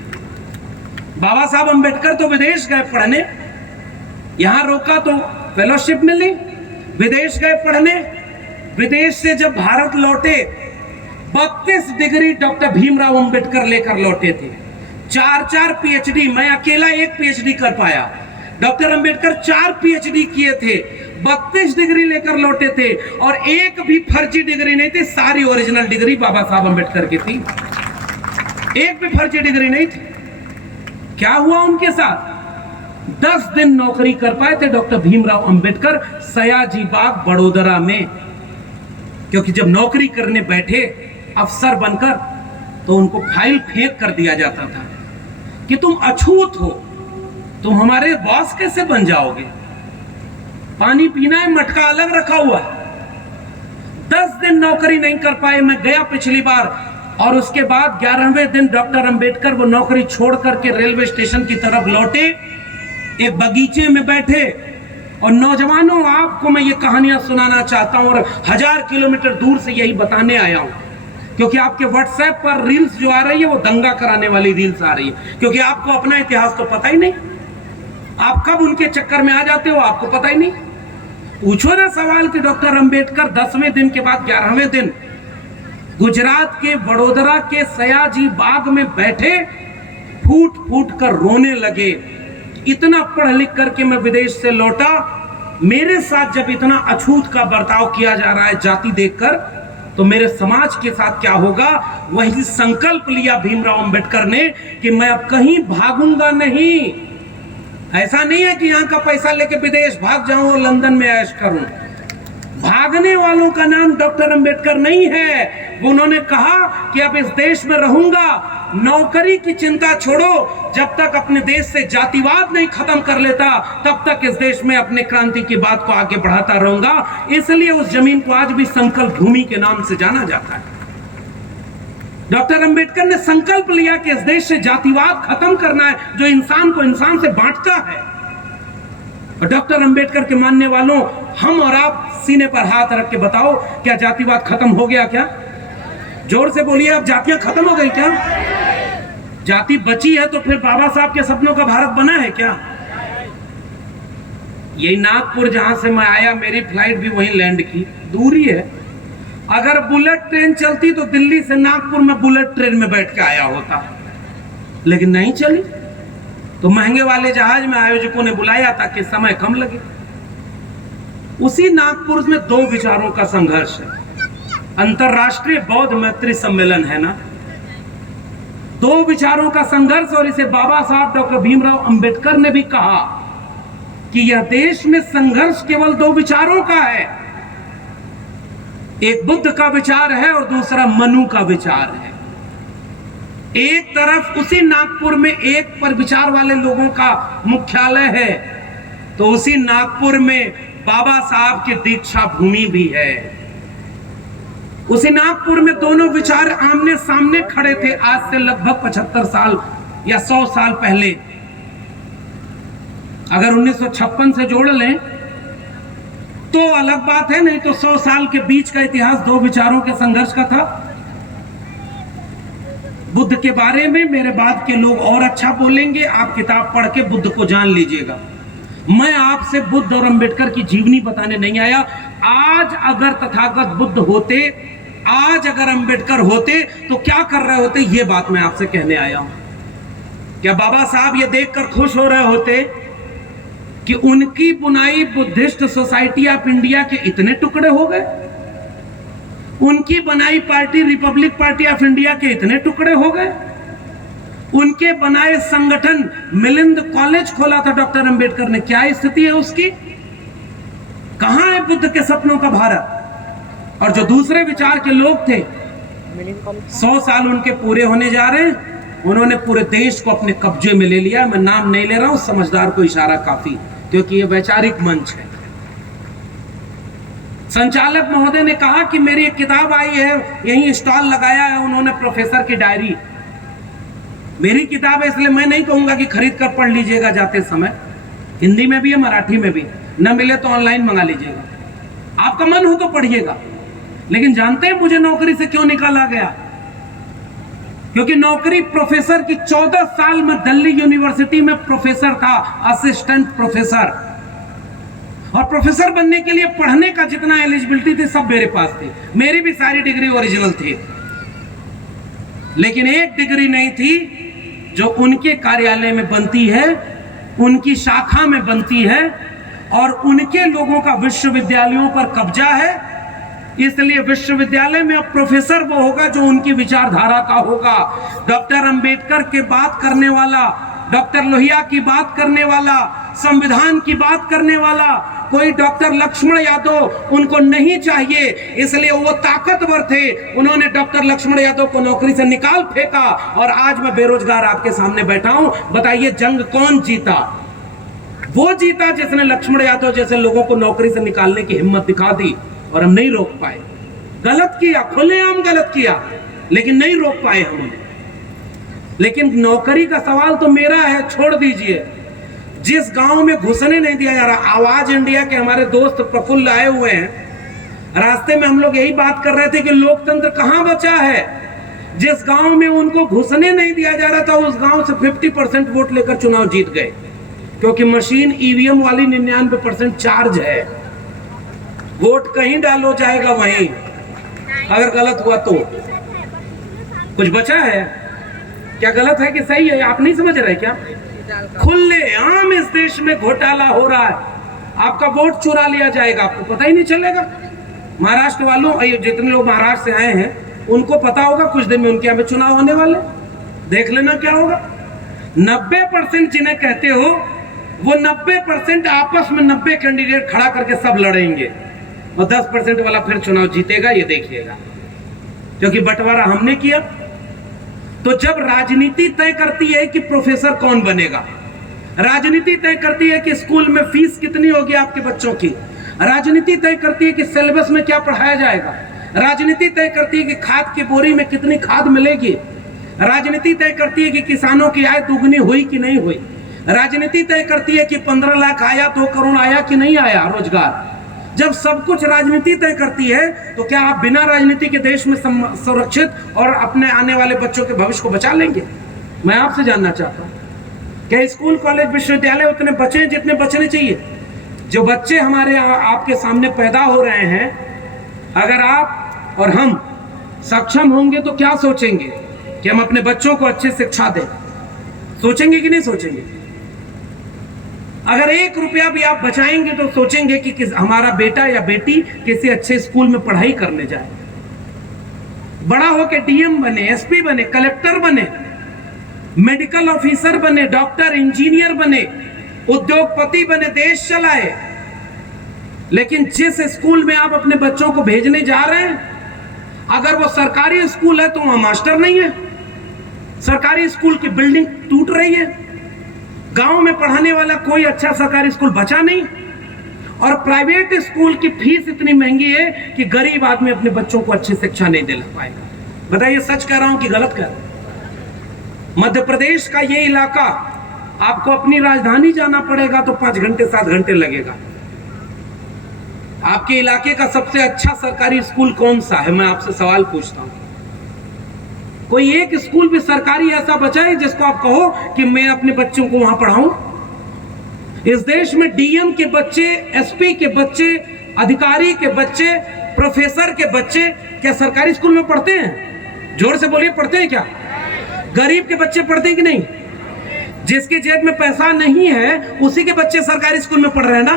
बाबा साहब अंबेडकर तो विदेश गए पढ़ने, यहां रोका तो फेलोशिप मिली, विदेश गए पढ़ने। विदेश से जब भारत लौटे 32 डिग्री डॉक्टर भीमराव अंबेडकर लेकर लौटे थे। 4 पीएचडी, मैं अकेला 1 पीएचडी कर पाया। डॉक्टर अंबेडकर 4 पीएचडी किए थे, 32 डिग्री लेकर लौटे थे और एक भी फर्जी डिग्री नहीं थी, सारी ओरिजिनल डिग्री बाबा साहब अंबेडकर की थी, एक भी फर्जी डिग्री नहीं थी। क्या हुआ उनके साथ? 10 दिन नौकरी कर पाए थे डॉक्टर भीमराव अंबेडकर सयाजी बाग बड़ोदरा में, क्योंकि जब नौकरी करने बैठे अफसर बनकर तो उनको फाइल फेंक कर दिया जाता था कि तुम अछूत हो, तुम हमारे बॉस कैसे बन जाओगे? पानी पीना है, मटका अलग रखा हुआ है। 10 दिन नौकरी नहीं कर पाए। मैं गया पिछली बार और उसके बाद 11वें दिन डॉक्टर अंबेडकर वो नौकरी छोड़ करके रेलवे स्टेशन की तरफ लौटे, एक बगीचे में बैठे और नौजवानों आपको मैं ये कहानियां सुनाना चाहता हूं और 1000 किलोमीटर दूर से यही बताने आया हूं, क्योंकि आपके व्हाट्सएप पर रील्स जो आ रही है वो दंगा कराने वाली रील्स आ रही है, क्योंकि आपको अपना इतिहास तो पता ही नहीं। आप कब उनके चक्कर में आ जाते हो आपको पता ही नहीं। पूछो ना सवाल कि डॉक्टर अंबेडकर 10वें दिन के बाद 11वें दिन गुजरात के वडोदरा के सयाजी बाग में बैठे फूट फूट कर रोने लगे। इतना पढ़ लिख करके मैं विदेश से लौटा, मेरे साथ जब इतना अछूत का बर्ताव किया जा रहा है जाति देखकर, तो मेरे समाज के साथ क्या होगा? वही संकल्प लिया भीमराव अंबेडकर ने कि मैं अब कहीं भागूंगा नहीं। ऐसा नहीं है कि यहां का पैसा लेके विदेश भाग जाऊं और लंदन में ऐश करूं। भागने वालों का नाम डॉक्टर अंबेडकर नहीं है। उन्होंने कहा कि अब इस देश में रहूंगा, नौकरी की चिंता छोड़ो, जब तक अपने देश से जातिवाद नहीं खत्म कर लेता तब तक इस देश में अपने क्रांति की बात को आगे बढ़ाता रहूंगा। इसलिए उस जमीन को आज भी संकल्प भूमि के नाम से जाना जाता है। डॉक्टर अंबेडकर ने संकल्प लिया कि इस देश से जातिवाद खत्म करना है जो इंसान को इंसान से बांटता है। और डॉक्टर अंबेडकर के मानने वालों, हम और आप सीने पर हाथ रख के बताओ, क्या जातिवाद खत्म हो गया? क्या जोर से बोलिए, अब जातियां खत्म हो गई क्या? जाति बची है तो फिर बाबा साहब के सपनों का भारत बना है क्या? यही नागपुर जहां से मैं आया, मेरी फ्लाइट भी वहीं लैंड की, दूरी है। अगर बुलेट ट्रेन चलती तो दिल्ली से नागपुर में बुलेट ट्रेन में बैठ के आया होता, लेकिन नहीं चली तो महंगे वाले जहाज में आयोजकों ने बुलाया ताकि समय कम लगे। उसी नागपुर में 2 विचारों का संघर्ष है। अंतरराष्ट्रीय बौद्ध मैत्री सम्मेलन है ना, 2 विचारों का संघर्ष। और इसे बाबा साहब डॉक्टर भीमराव अंबेडकर ने भी कहा कि यह देश में संघर्ष केवल 2 विचारों का है, एक बुद्ध का विचार है और दूसरा मनु का विचार है। एक तरफ उसी नागपुर में एक पर विचार वाले लोगों का मुख्यालय है, तो उसी नागपुर में बाबा साहब की दीक्षा भूमि भी है। उसी नागपुर में दोनों विचार आमने सामने खड़े थे आज से लगभग 75 साल या 100 साल पहले। अगर 1956 से जोड़ लें तो अलग बात है, नहीं तो 100 साल के बीच का इतिहास 2 विचारों के संघर्ष का था। बुद्ध के बारे में मेरे बाद के लोग और अच्छा बोलेंगे, आप किताब पढ़ के बुद्ध को जान लीजिएगा। मैं आपसे बुद्ध और अंबेडकर की जीवनी बताने नहीं आया। आज अगर तथागत बुद्ध होते, आज अगर अंबेडकर होते तो क्या कर रहे होते, ये बात मैं आपसे कहने आया हूं। क्या बाबा साहब ये देखकर खुश हो रहे होते कि उनकी बुनाई बुद्धिस्ट सोसाइटी ऑफ इंडिया के इतने टुकड़े हो गए? उनकी बनाई party Republic party of India के इतने टुकड़े हो गए? उनके बनाए संगठन मिलिंद कॉलेज खोला था डॉक्टर अंबेडकर ने, क्या स्थिति है उसकी? कहां है बुद्ध के सपनों का भारत? और जो दूसरे विचार के लोग थे, 100 साल उनके पूरे होने जा रहे हैं, उन्होंने पूरे देश को अपने कब्जे में ले लिया। मैं नाम नहीं ले रहा हूं, समझदार को इशारा काफी, क्योंकि ये वैचारिक मंच है। संचालक महोदय ने कहा कि मेरी एक किताब आई है, यहीं स्टॉल लगाया है उन्होंने, प्रोफेसर की डायरी। मेरी किताब है इसलिए मैं नहीं कहूंगा कि खरीद कर पढ़ लीजिएगा जाते समय, हिंदी में भी है, मराठी में भी, न मिले तो ऑनलाइन मंगा लीजिएगा, आपका मन हो तो पढ़िएगा। लेकिन जानते हैं मुझे नौकरी से क्यों निकाला गया? क्योंकि नौकरी प्रोफेसर की 14 साल में दिल्ली यूनिवर्सिटी में प्रोफेसर था, असिस्टेंट प्रोफेसर। और प्रोफेसर बनने के लिए पढ़ने का जितना एलिजिबिलिटी थी सब मेरे पास थी, मेरी भी सारी डिग्री ओरिजिनल थी, लेकिन एक डिग्री नहीं थी जो उनके कार्यालय में बनती है, उनकी शाखा में बनती है, और उनके लोगों का विश्वविद्यालयों पर कब्जा है। इसलिए विश्वविद्यालय में अब प्रोफेसर वो होगा जो उनकी विचारधारा का होगा। डॉक्टर अंबेडकर की बात करने वाला, डॉक्टर लोहिया की बात करने वाला, संविधान की बात करने वाला कोई डॉक्टर लक्ष्मण यादव उनको नहीं चाहिए, इसलिए वो ताकतवर थे। उन्होंने डॉक्टर लक्ष्मण यादव को नौकरी से निकाल फेंका, और आज मैं बेरोजगार आपके सामने बैठा हूं। बताइए जंग कौन जीता? वो जीता जिसने लक्ष्मण यादव जैसे लोगों को नौकरी से निकालने की हिम्मत दिखा दी, और हम नहीं रोक पाए। गलत किया, खुलेआम गलत किया, लेकिन नहीं रोक पाए हम। लेकिन नौकरी का सवाल तो मेरा है, छोड़ दीजिए। जिस गांव में घुसने नहीं दिया जा रहा, आवाज इंडिया के हमारे दोस्त प्रफुल्ल आए हुए हैं, रास्ते में हम लोग यही बात कर रहे थे कि लोकतंत्र कहां बचा है। जिस गांव में उनको घुसने नहीं दिया जा रहा था, उस गांव से 50% वोट लेकर चुनाव जीत गए, क्योंकि मशीन ईवीएम वाली 99% चार्ज है। वोट कहीं डालो जाएगा वहीं, अगर गलत हुआ तो। कुछ बचा है क्या? गलत है कि सही है? आप नहीं समझ रहे क्या? खुलेआम इस देश में घोटाला हो रहा है, आपका वोट चुरा लिया जाएगा, आपको पता ही नहीं चलेगा। महाराष्ट्र वालों, जितने लोग महाराष्ट्र से आए हैं उनको पता होगा, कुछ दिन में उनके यहाँ पे चुनाव होने वाले, देख लेना क्या होगा। 90% जिन्हें कहते हो, वो 90% आपस में 90 कैंडिडेट खड़ा करके सब लड़ेंगे, और 10% वाला फिर चुनाव जीतेगा, ये देखिएगा, क्योंकि बंटवारा हमने किया। तो जब राजनीति तय करती है कि प्रोफेसर कौन बनेगा, राजनीति तय करती है कि स्कूल में फीस कितनी होगी आपके बच्चों की, राजनीति तय करती है कि सिलेबस में क्या पढ़ाया जाएगा, राजनीति तय करती है कि खाद की बोरी में कितनी खाद मिलेगी, राजनीति तय करती है कि किसानों की आय दुगनी हुई कि नहीं हुई, राजनीति तय करती है कि 15 लाख आया, 2 करोड़ आया कि नहीं आया रोजगार। जब सब कुछ राजनीति तय करती है, तो क्या आप बिना राजनीति के देश में सुरक्षित और अपने आने वाले बच्चों के भविष्य को बचा लेंगे? मैं आपसे जानना चाहता हूं, क्या स्कूल कॉलेज विश्वविद्यालय उतने बचे जितने बचने चाहिए? जो बच्चे हमारे आपके सामने पैदा हो रहे हैं, अगर आप और हम सक्षम होंगे तो क्या सोचेंगे कि हम अपने बच्चों को अच्छी शिक्षा दें? सोचेंगे कि नहीं सोचेंगे? अगर 1 रुपया भी आप बचाएंगे तो सोचेंगे कि हमारा बेटा या बेटी किसी अच्छे स्कूल में पढ़ाई करने जाए, बड़ा होकर डीएम बने, एसपी बने, कलेक्टर बने, मेडिकल ऑफिसर बने, डॉक्टर, इंजीनियर बने, उद्योगपति बने, देश चलाए। लेकिन जिस स्कूल में आप अपने बच्चों को भेजने जा रहे हैं, अगर वो सरकारी स्कूल है तो वहां मास्टर नहीं है, सरकारी स्कूल की बिल्डिंग टूट रही है, गांव में पढ़ाने वाला कोई अच्छा सरकारी स्कूल बचा नहीं, और प्राइवेट स्कूल की फीस इतनी महंगी है कि गरीब आदमी अपने बच्चों को अच्छी शिक्षा नहीं दिला पाएगा। बताइए सच कह रहा हूं कि गलत कह रहा हूं? मध्य प्रदेश का ये इलाका, आपको अपनी राजधानी जाना पड़ेगा तो 5 घंटे 7 घंटे लगेगा। आपके इलाके का सबसे अच्छा सरकारी स्कूल कौन सा है? मैं आपसे सवाल पूछता हूं। कोई एक स्कूल भी सरकारी ऐसा बचा है जिसको आप कहो कि मैं अपने बच्चों को वहां पढ़ाऊं? इस देश में डीएम के बच्चे, एसपी के बच्चे, अधिकारी के बच्चे प्रोफेसर के बच्चे क्या सरकारी स्कूल में पढ़ते हैं? जोर से बोलिए, पढ़ते हैं क्या? गरीब के बच्चे पढ़ते हैं कि नहीं? जिसकी जेब में पैसा नहीं है उसी के बच्चे सरकारी स्कूल में पढ़ रहे हैं ना,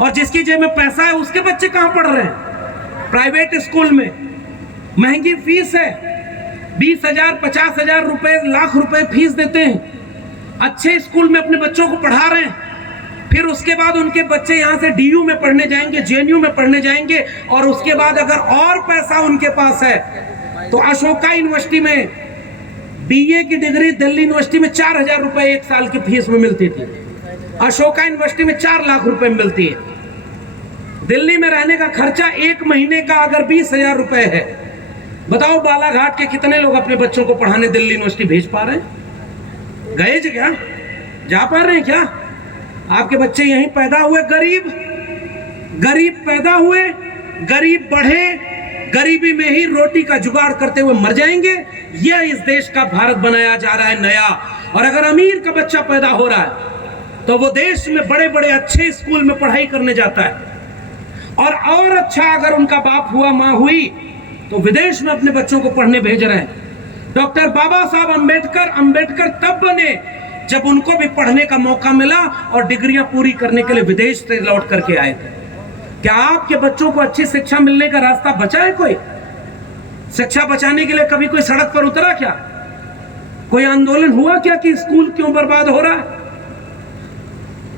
और जिसकी जेब में पैसा है उसके बच्चे कहां पढ़ रहे हैं? प्राइवेट स्कूल में। महंगी फीस है, 20,000 50,000 रुपए, लाख रुपए फीस देते हैं। अच्छे स्कूल में अपने बच्चों को पढ़ा रहे हैं, फिर उसके बाद उनके बच्चे यहां से डीयू में पढ़ने जाएंगे, जेएनयू में पढ़ने जाएंगे, और उसके बाद अगर और पैसा उनके पास है तो अशोका यूनिवर्सिटी में बीए की डिग्री दिल्ली यूनिवर्सिटी में 4,000 रुपए एक साल की फीस में मिलती थी, अशोका यूनिवर्सिटी में 4 लाख रुपए मिलती है। दिल्ली में रहने का खर्चा एक महीने का अगर 20,000 रुपए है, बताओ बालाघाट के कितने लोग अपने बच्चों को पढ़ाने दिल्ली यूनिवर्सिटी भेज पा रहे हैं? गए थे क्या? जा पा रहे हैं क्या? आपके बच्चे यहीं पैदा हुए, गरीब पैदा हुए, गरीब बढ़े, गरीबी में ही रोटी का जुगाड़ करते हुए मर जाएंगे। यह इस देश का भारत बनाया जा रहा है नया। और अगर अमीर का बच्चा पैदा हो रहा है तो वो देश में बड़े बड़े अच्छे स्कूल में पढ़ाई करने जाता है, और अच्छा अगर उनका बाप हुआ, मां हुई, तो विदेश में अपने बच्चों को पढ़ने भेज रहे हैं। डॉक्टर बाबा साहब अंबेडकर तब बने जब उनको भी पढ़ने का मौका मिला और डिग्रियां पूरी करने के लिए विदेश से लौट करके आए थे। क्या आपके बच्चों को अच्छी शिक्षा मिलने का रास्ता बचा है? कोई शिक्षा बचाने के लिए कभी कोई सड़क पर उतरा क्या? कोई आंदोलन हुआ क्या कि स्कूल क्यों बर्बाद हो रहा है?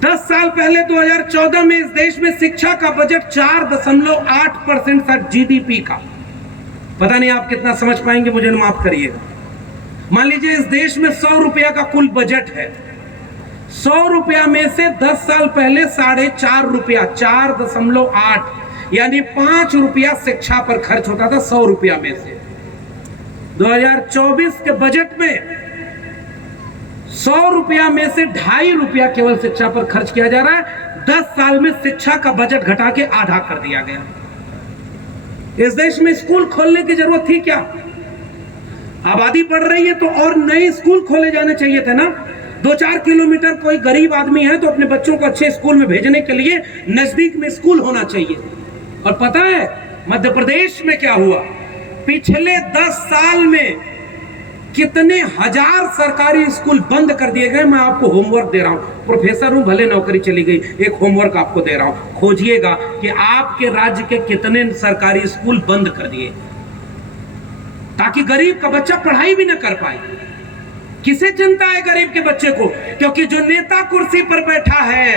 10 साल पहले 2014 में इस देश में शिक्षा का बजट 4.8% था जीडीपी का। पता नहीं आप कितना समझ पाएंगे, मुझे माफ करिएगा। मान लीजिए इस देश में 100 रुपया का कुल बजट है, 100 रुपया में से 10 साल पहले 4.5 रुपया, 4.8 यानी 5 रुपया शिक्षा पर खर्च होता था 100 रुपया में से। 2024 के बजट में 100 रुपया में से 2.5 रुपया केवल शिक्षा पर खर्च किया जा रहा है। 10 साल में शिक्षा का बजट घटा के आधा कर दिया गया। इस देश में स्कूल खोलने की जरूरत थी क्या? आबादी बढ़ रही है तो और नए स्कूल खोले जाने चाहिए थे ना। 2-4 किलोमीटर कोई गरीब आदमी है तो अपने बच्चों को अच्छे स्कूल में भेजने के लिए नजदीक में स्कूल होना चाहिए। और पता है मध्य प्रदेश में क्या हुआ? पिछले 10 साल में कितने हजार सरकारी स्कूल बंद कर दिए गए। मैं आपको होमवर्क दे रहा हूं, प्रोफेसर हूं, भले नौकरी चली गई, एक होमवर्क आपको दे रहा हूं। खोजिएगा कि आपके राज्य के कितने सरकारी स्कूल बंद कर दिए, ताकि गरीब का बच्चा पढ़ाई भी ना कर पाए। किसे चिंता है गरीब के बच्चे को? क्योंकि जो नेता कुर्सी पर बैठा है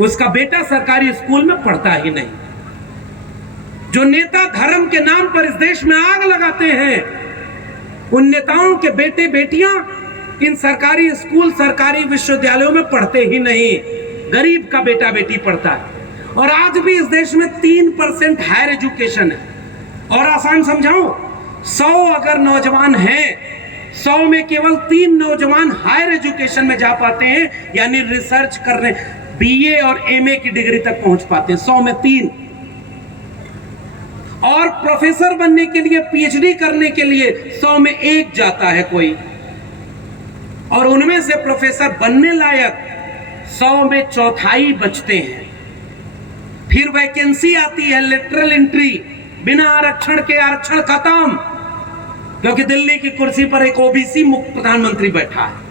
उसका बेटा सरकारी स्कूल में पढ़ता ही नहीं। जो नेता धर्म के नाम पर इस देश में आग लगाते हैं, उन नेताओं के बेटे बेटियां इन सरकारी स्कूल, सरकारी विश्वविद्यालयों में पढ़ते ही नहीं। गरीब का बेटा बेटी पढ़ता है। और आज भी इस देश में 3% हायर एजुकेशन है। और आसान समझाऊं, 100 अगर नौजवान हैं, 100 में केवल 3 नौजवान हायर एजुकेशन में जा पाते हैं, यानी रिसर्च करने, बीए और एमए की डिग्री तक पहुंच पाते हैं। 100 में 3। और प्रोफेसर बनने के लिए, पीएचडी करने के लिए 100 में 1 जाता है कोई। और उनमें से प्रोफेसर बनने लायक 100 में 1/4 बचते हैं। फिर वैकेंसी आती है, लेटरल एंट्री, बिना आरक्षण के आरक्षण खत्म, क्योंकि दिल्ली की कुर्सी पर एक ओबीसी मुख्य प्रधानमंत्री बैठा है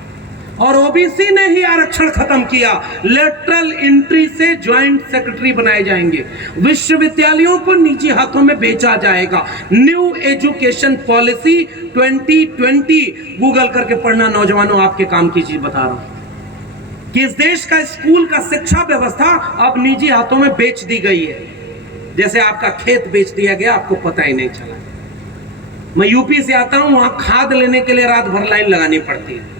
और ओबीसी ने ही आरक्षण खत्म किया। लेटरल एंट्री से ज्वाइंट सेक्रेटरी बनाए जाएंगे। विश्वविद्यालयों को निजी हाथों में बेचा जाएगा। न्यू एजुकेशन पॉलिसी 2020 गूगल करके पढ़ना नौजवानों, आपके काम की चीज बता रहा हूं कि इस देश का स्कूल का शिक्षा व्यवस्था अब निजी हाथों में बेच दी गई है। जैसे आपका खेत बेच दिया गया, आपको पता ही नहीं चला। मैं यूपी से आता हूं, वहां खाद लेने के लिए रात भर लाइन लगानी पड़ती है।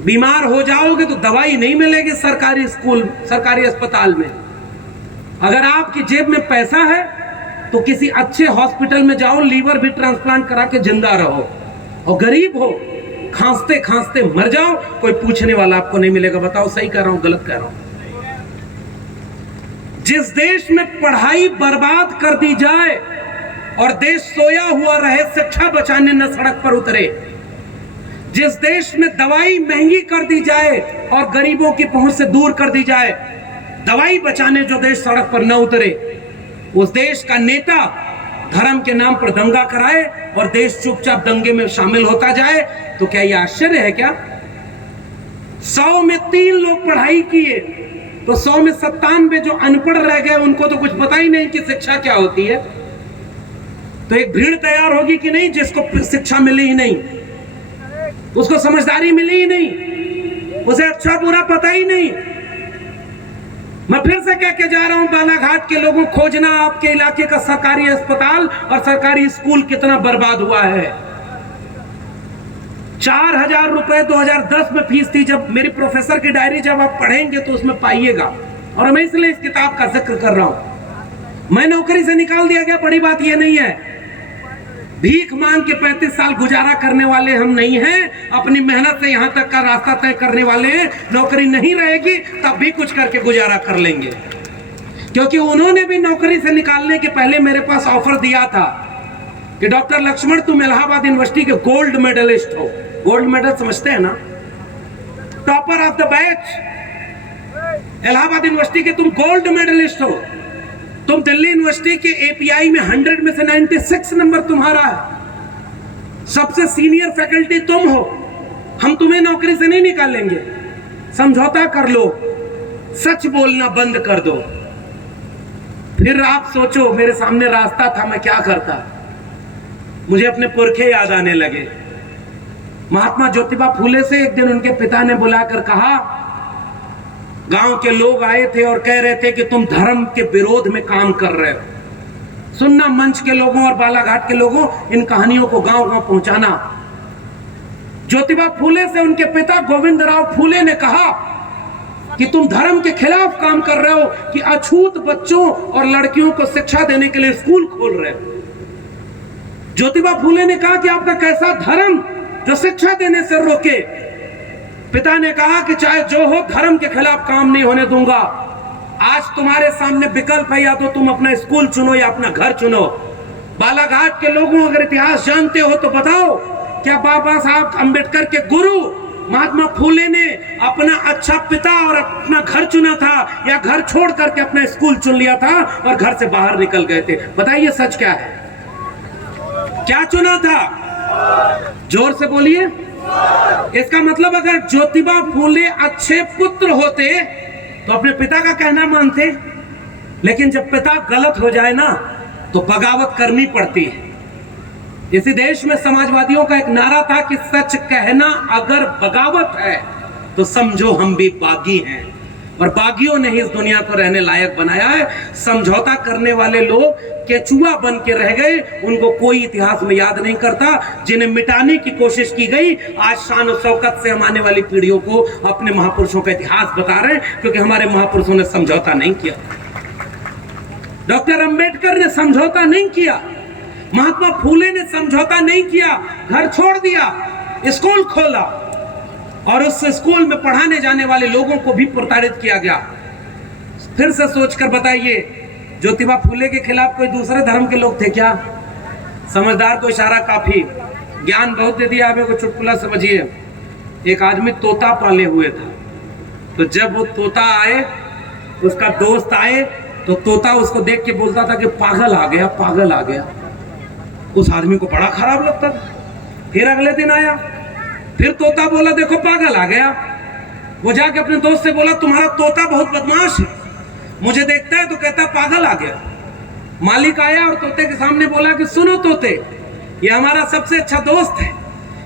बीमार हो जाओगे तो दवाई नहीं मिलेगी सरकारी स्कूल, सरकारी अस्पताल में। अगर आपकी जेब में पैसा है तो किसी अच्छे हॉस्पिटल में जाओ, लीवर भी ट्रांसप्लांट करा के जिंदा रहो। और गरीब हो, खांसते खांसते मर जाओ, कोई पूछने वाला आपको नहीं मिलेगा। बताओ सही कह रहा हूं, गलत कह रहा हूं? जिस देश में पढ़ाई बर्बाद कर दी जाए और देश सोया हुआ रहे, शिक्षा बचाने न सड़क पर उतरे, जिस देश में दवाई महंगी कर दी जाए और गरीबों की पहुंच से दूर कर दी जाए, दवाई बचाने जो देश सड़क पर न उतरे, उस देश का नेता धर्म के नाम पर दंगा कराए और देश चुपचाप दंगे में शामिल होता जाए, तो क्या यह आश्चर्य है क्या? 100 में 3 लोग पढ़ाई किए तो 100 में 97 जो अनपढ़ रह गए, उनको तो कुछ पता ही नहीं कि शिक्षा क्या होती है। तो एक भीड़ तैयार होगी कि नहीं जिसको शिक्षा मिली ही नहीं, उसको समझदारी मिली ही नहीं, उसे अच्छा बुरा पता ही नहीं। मैं फिर से कह के जा रहा हूं, बालाघाट के लोगों, खोजना आपके इलाके का सरकारी अस्पताल और सरकारी स्कूल कितना बर्बाद हुआ है। 4000 रुपए 2010 में फीस थी। जब मेरी प्रोफेसर की डायरी जब आप पढ़ेंगे तो उसमें पाइएगा, और मैं इसलिए इस किताब का जिक्र कर रहा हूं। मैं नौकरी से निकाल दिया गया, बड़ी बात यह नहीं है। भीख मांग के 35 साल गुजारा करने वाले हम नहीं हैं, अपनी मेहनत से यहां तक का रास्ता तय करने वाले हैं। नौकरी नहीं रहेगी तब भी कुछ करके गुजारा कर लेंगे, क्योंकि उन्होंने भी नौकरी से निकालने के पहले मेरे पास ऑफर दिया था कि डॉक्टर लक्ष्मण, तुम इलाहाबाद यूनिवर्सिटी के गोल्ड मेडलिस्ट हो। गोल्ड मेडल समझते हैं ना, topper of the batch. Allahabad university के तुम गोल्ड मेडलिस्ट हो। तुम दिल्ली यूनिवर्सिटी के एपीआई में 100 में से 96 नंबर तुम्हारा है। सबसे सीनियर फैकल्टी तुम हो। हम तुम्हें नौकरी से नहीं निकालेंगे, समझौता कर लो, सच बोलना बंद कर दो। फिर आप सोचो, मेरे सामने रास्ता था, मैं क्या करता। मुझे अपने पुरखे याद आने लगे। महात्मा ज्योतिबा फूले से एक दिन उनके पिता ने बुलाकर कहा, गांव के लोग आए थे और कह रहे थे कि तुम धर्म के विरोध में काम कर रहे हो। सुनना मंच के लोगों और बालाघाट के लोगों, इन कहानियों को गांव गांव पहुंचाना। ज्योतिबा फूले से उनके पिता गोविंदराव फूले ने कहा कि तुम धर्म के खिलाफ काम कर रहे हो, कि अछूत बच्चों और लड़कियों को शिक्षा देने के लिए स्कूल खोल रहे हो। ज्योतिबा फूले ने कहा कि आपका कैसा धर्म जो शिक्षा देने से रोके। पिता ने कहा कि चाहे जो हो, धर्म के खिलाफ काम नहीं होने दूंगा। आज तुम्हारे सामने विकल्प है, या तो तुम अपना स्कूल चुनो या अपना घर चुनो। बालाघाट के लोगों, अगर इतिहास जानते हो तो बताओ, क्या बाबा साहब अंबेडकर के गुरु महात्मा फूले ने अपना अच्छा पिता और अपना घर चुना था, या घर छोड़ करके अपना स्कूल चुन लिया था और घर से बाहर निकल गए थे? बताइए सच क्या है, क्या चुना था? जोर से बोलिए। इसका मतलब अगर ज्योतिबा फूले अच्छे पुत्र होते तो अपने पिता का कहना मानते, लेकिन जब पिता गलत हो जाए ना तो बगावत करनी पड़ती है। इसी देश में समाजवादियों का एक नारा था कि सच कहना अगर बगावत है तो समझो हम भी बागी हैं, और बागियों ने ही इस दुनिया को रहने लायक बनाया है। समझौता करने वाले लोग केचुआ बन के रह गए, उनको कोई इतिहास में याद नहीं करता। जिन्हें मिटाने की कोशिश की गई, आज शान और शौकत से हम आने वाली पीढ़ियों को अपने महापुरुषों का इतिहास बता रहे हैं, क्योंकि हमारे महापुरुषों ने समझौता नहीं किया। डॉक्टर अंबेडकर ने समझौता नहीं किया, महात्मा फूले ने समझौता नहीं किया, घर छोड़ दिया, स्कूल खोला, और उस स्कूल में पढ़ाने जाने वाले लोगों को भी प्रताड़ित किया गया। फिर से सोचकर बताइए, ज्योतिबा फूले के खिलाफ कोई दूसरे धर्म के लोग थे क्या? समझदार को इशारा काफी, ज्ञान बहुत दे दिया। आप को चुटकुला समझिए। एक आदमी तोता पाले हुए था, तो जब वो तोता आए, उसका दोस्त आए, तो तोता उसको देख के बोलता था कि पागल आ गया, पागल आ गया। उस आदमी को बड़ा खराब लगता था। फिर अगले दिन आया, फिर तोता बोला देखो पागल आ गया। वो जाके अपने दोस्त से बोला तुम्हारा तोता बहुत बदमाश है, मुझे देखता है तो कहता पागल आ गया। मालिक आया और तोते के सामने बोला कि सुनो तोते, ये हमारा सबसे अच्छा दोस्त है,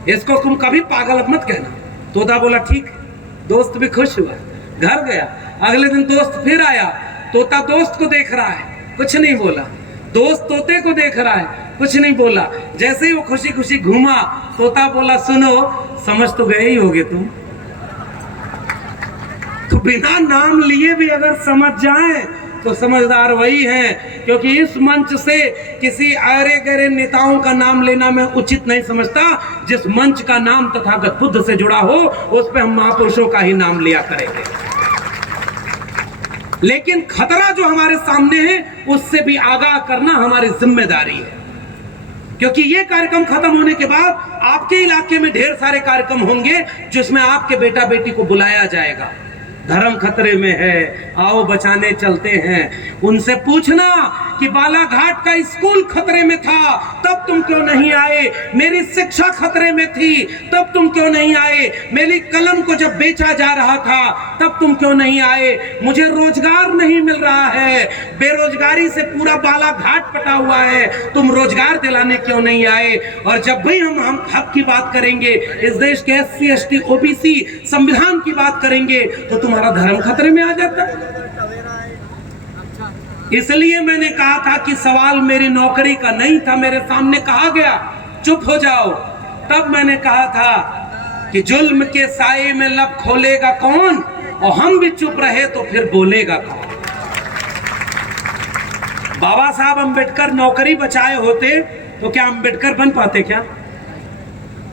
इसको तुम कभी पागल मत कहना। तोता बोला ठीक है। दोस्त भी खुश हुआ, घर गया। अगले दिन दोस्त फिर आया, तोता दोस्त को देख रहा है, कुछ नहीं बोला। दोस्त तोते को देख रहा है, कुछ नहीं बोला। जैसे ही वो खुशी खुशी घूमा, तोता बोला सुनो, समझ तो गए ही होगे तुम। तो बिना नाम लिए भी अगर समझ जाएं तो समझदार वही हैं, क्योंकि इस मंच से किसी अरे गरे नेताओं का नाम लेना मैं उचित नहीं समझता। जिस मंच का नाम तथागत बुद्ध से जुड़ा हो, उस पे हम महापुरुषों का ही नाम लिया करेंगे। लेकिन खतरा जो हमारे सामने है, उससे भी आगाह करना हमारी जिम्मेदारी है, क्योंकि ये कार्यक्रम खत्म होने के बाद आपके इलाके में ढेर सारे कार्यक्रम होंगे जिसमें आपके बेटा बेटी को बुलाया जाएगा। धर्म खतरे में है, आओ बचाने चलते हैं। उनसे पूछना कि बालाघाट का स्कूल खतरे में था, तब तुम क्यों नहीं आए? मेरी शिक्षा खतरे में थी, तब तुम क्यों नहीं आए? मेरी कलम को जब बेचा जा रहा था, तब तुम क्यों नहीं आए? मुझे रोजगार नहीं मिल रहा है, बेरोजगारी से पूरा बालाघाट पटा हुआ है, तुम रोजगार दिलाने क्यों नहीं आए? और जब भी हम हक की बात करेंगे, इस देश के SC ST OBC संविधान की बात करेंगे, तो तुम्हारा धर्म खतरे में आ जाता है। इसलिए मैंने कहा था कि सवाल मेरी नौकरी का नहीं था। मेरे सामने कहा गया चुप हो जाओ, तब मैंने कहा था कि जुल्म के साए में लब खोलेगा कौन, और हम भी चुप रहे तो फिर बोलेगा कौन। बाबा साहब अंबेडकर नौकरी बचाए होते तो क्या अंबेडकर बन पाते? क्या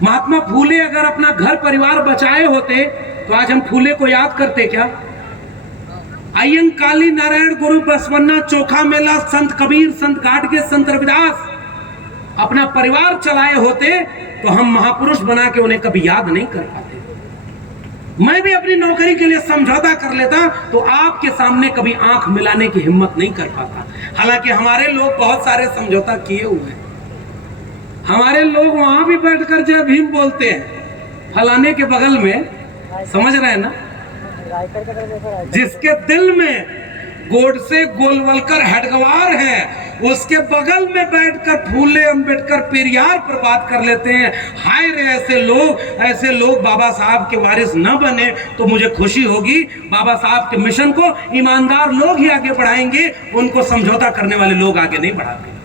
महात्मा फूले अगर अपना घर परिवार बचाए होते तो आज हम फूले को याद करते? क्या अय्यंग काली नारायण गुरु बसवन्ना चोखा मेला संत कबीर संत गाडगे संत रविदास अपना परिवार चलाए होते तो हम महापुरुष बना के उन्हें कभी याद नहीं कर पाते। मैं भी अपनी नौकरी के लिए समझौता कर लेता तो आपके सामने कभी आंख मिलाने की हिम्मत नहीं कर पाता। हालांकि हमारे लोग बहुत सारे समझौता किए हुए हैं। हमारे लोग वहां भी बैठकर जय भीम बोलते हैं, फलाने के बगल में, समझ रहे हैं ना, जिसके दिल में गोडसे गोलवलकर हेडगवार है, उसके बगल में बैठकर फूले अंबेडकर पेरियार पर बात कर लेते हैं। हाय रे, ऐसे लोग बाबा साहब के वारिस न बने तो मुझे खुशी होगी। बाबा साहब के मिशन को ईमानदार लोग ही आगे बढ़ाएंगे, उनको समझौता करने वाले लोग आगे नहीं बढ़ाते।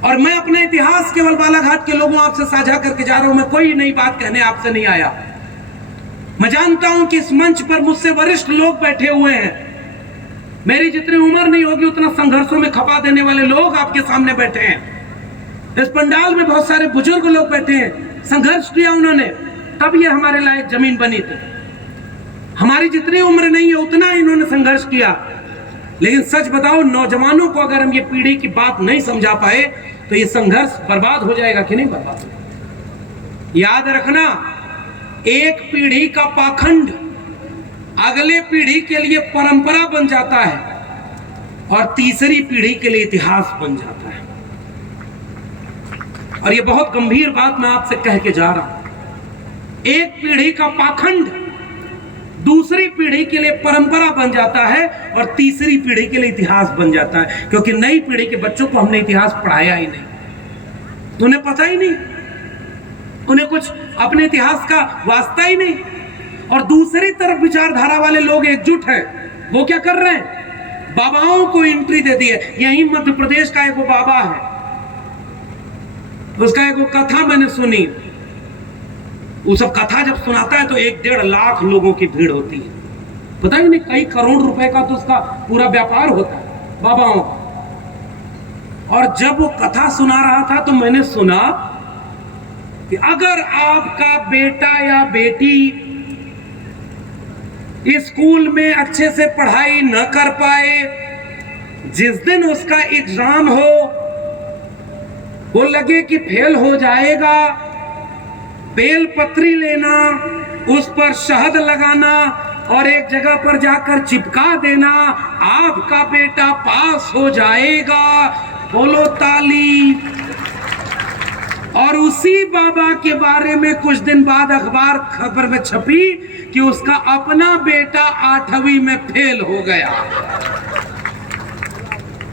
और मैं अपने इतिहास केवल बालाघाट के लोगों आपसे साझा करके जा रहा हूं। मैं कोई नई बात कहने आपसे नहीं आया। मैं जानता हूं कि इस मंच पर मुझसे वरिष्ठ लोग बैठे हुए हैं। मेरी जितनी उम्र नहीं होगी उतना संघर्षों में खपा देने वाले लोग आपके सामने बैठे हैं। इस पंडाल में बहुत सारे बुजुर्ग लोग बैठे हैं, संघर्ष किया उन्होंने, तब ये हमारे लायक जमीन बनी थी। हमारी जितनी उम्र नहीं है उतना इन्होंने संघर्ष किया। लेकिन सच बताओ, नौजवानों को अगर हम ये पीढ़ी की बात नहीं समझा पाए तो ये संघर्ष बर्बाद हो जाएगा कि नहीं बर्बाद? याद रखना, एक पीढ़ी का पाखंड अगले पीढ़ी के लिए परंपरा बन जाता है और तीसरी पीढ़ी के लिए इतिहास बन जाता है। और ये बहुत गंभीर बात मैं आपसे कह के जा रहा हूं। एक पीढ़ी का पाखंड दूसरी पीढ़ी के लिए परंपरा बन जाता है और तीसरी पीढ़ी के लिए इतिहास बन जाता है, क्योंकि नई पीढ़ी के बच्चों को हमने इतिहास पढ़ाया ही नहीं, तो उन्हें पता ही नहीं, उन्हें कुछ अपने इतिहास का वास्ता ही नहीं। और दूसरी तरफ विचारधारा वाले लोग एकजुट हैं, वो क्या कर रहे हैं? बाबाओं को एंट्री दे दी है। यही मध्य प्रदेश का एक वो बाबा है, उसका एक वो कथा मैंने सुनी। वो सब कथा जब सुनाता है तो 1-1.5 लाख लोगों की भीड़ होती है। पता ही नहीं, कई करोड़ रुपए का तो उसका पूरा व्यापार होता है बाबाओं का। और जब वो कथा सुना रहा था तो मैंने सुना कि अगर आपका बेटा या बेटी स्कूल में अच्छे से पढ़ाई न कर पाए, जिस दिन उसका एग्जाम हो वो लगे कि फेल हो जाएगा, बेलपत्री लेना, उस पर शहद लगाना और एक जगह पर जाकर चिपका देना, आपका बेटा पास हो जाएगा, बोलो ताली। और उसी बाबा के बारे में कुछ दिन बाद अखबार खबर में छपी कि उसका अपना बेटा 8वीं में फेल हो गया।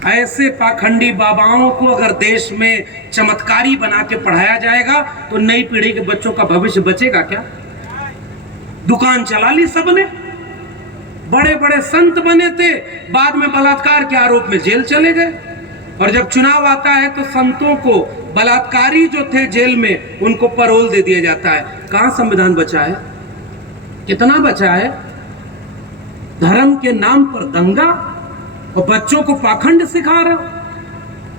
ऐसे पाखंडी बाबाओं को अगर देश में चमत्कारी बना के पढ़ाया जाएगा तो नई पीढ़ी के बच्चों का भविष्य बचेगा क्या? दुकान चला ली सबने, बड़े बड़े संत बने थे, बाद में बलात्कार के आरोप में जेल चले गए। और जब चुनाव आता है तो संतों को, बलात्कारी जो थे जेल में, उनको पैरोल दे दिया जाता है। कहां संविधान बचा है? कितना बचा है? धर्म के नाम पर दंगा और बच्चों को पाखंड सिखा रहे।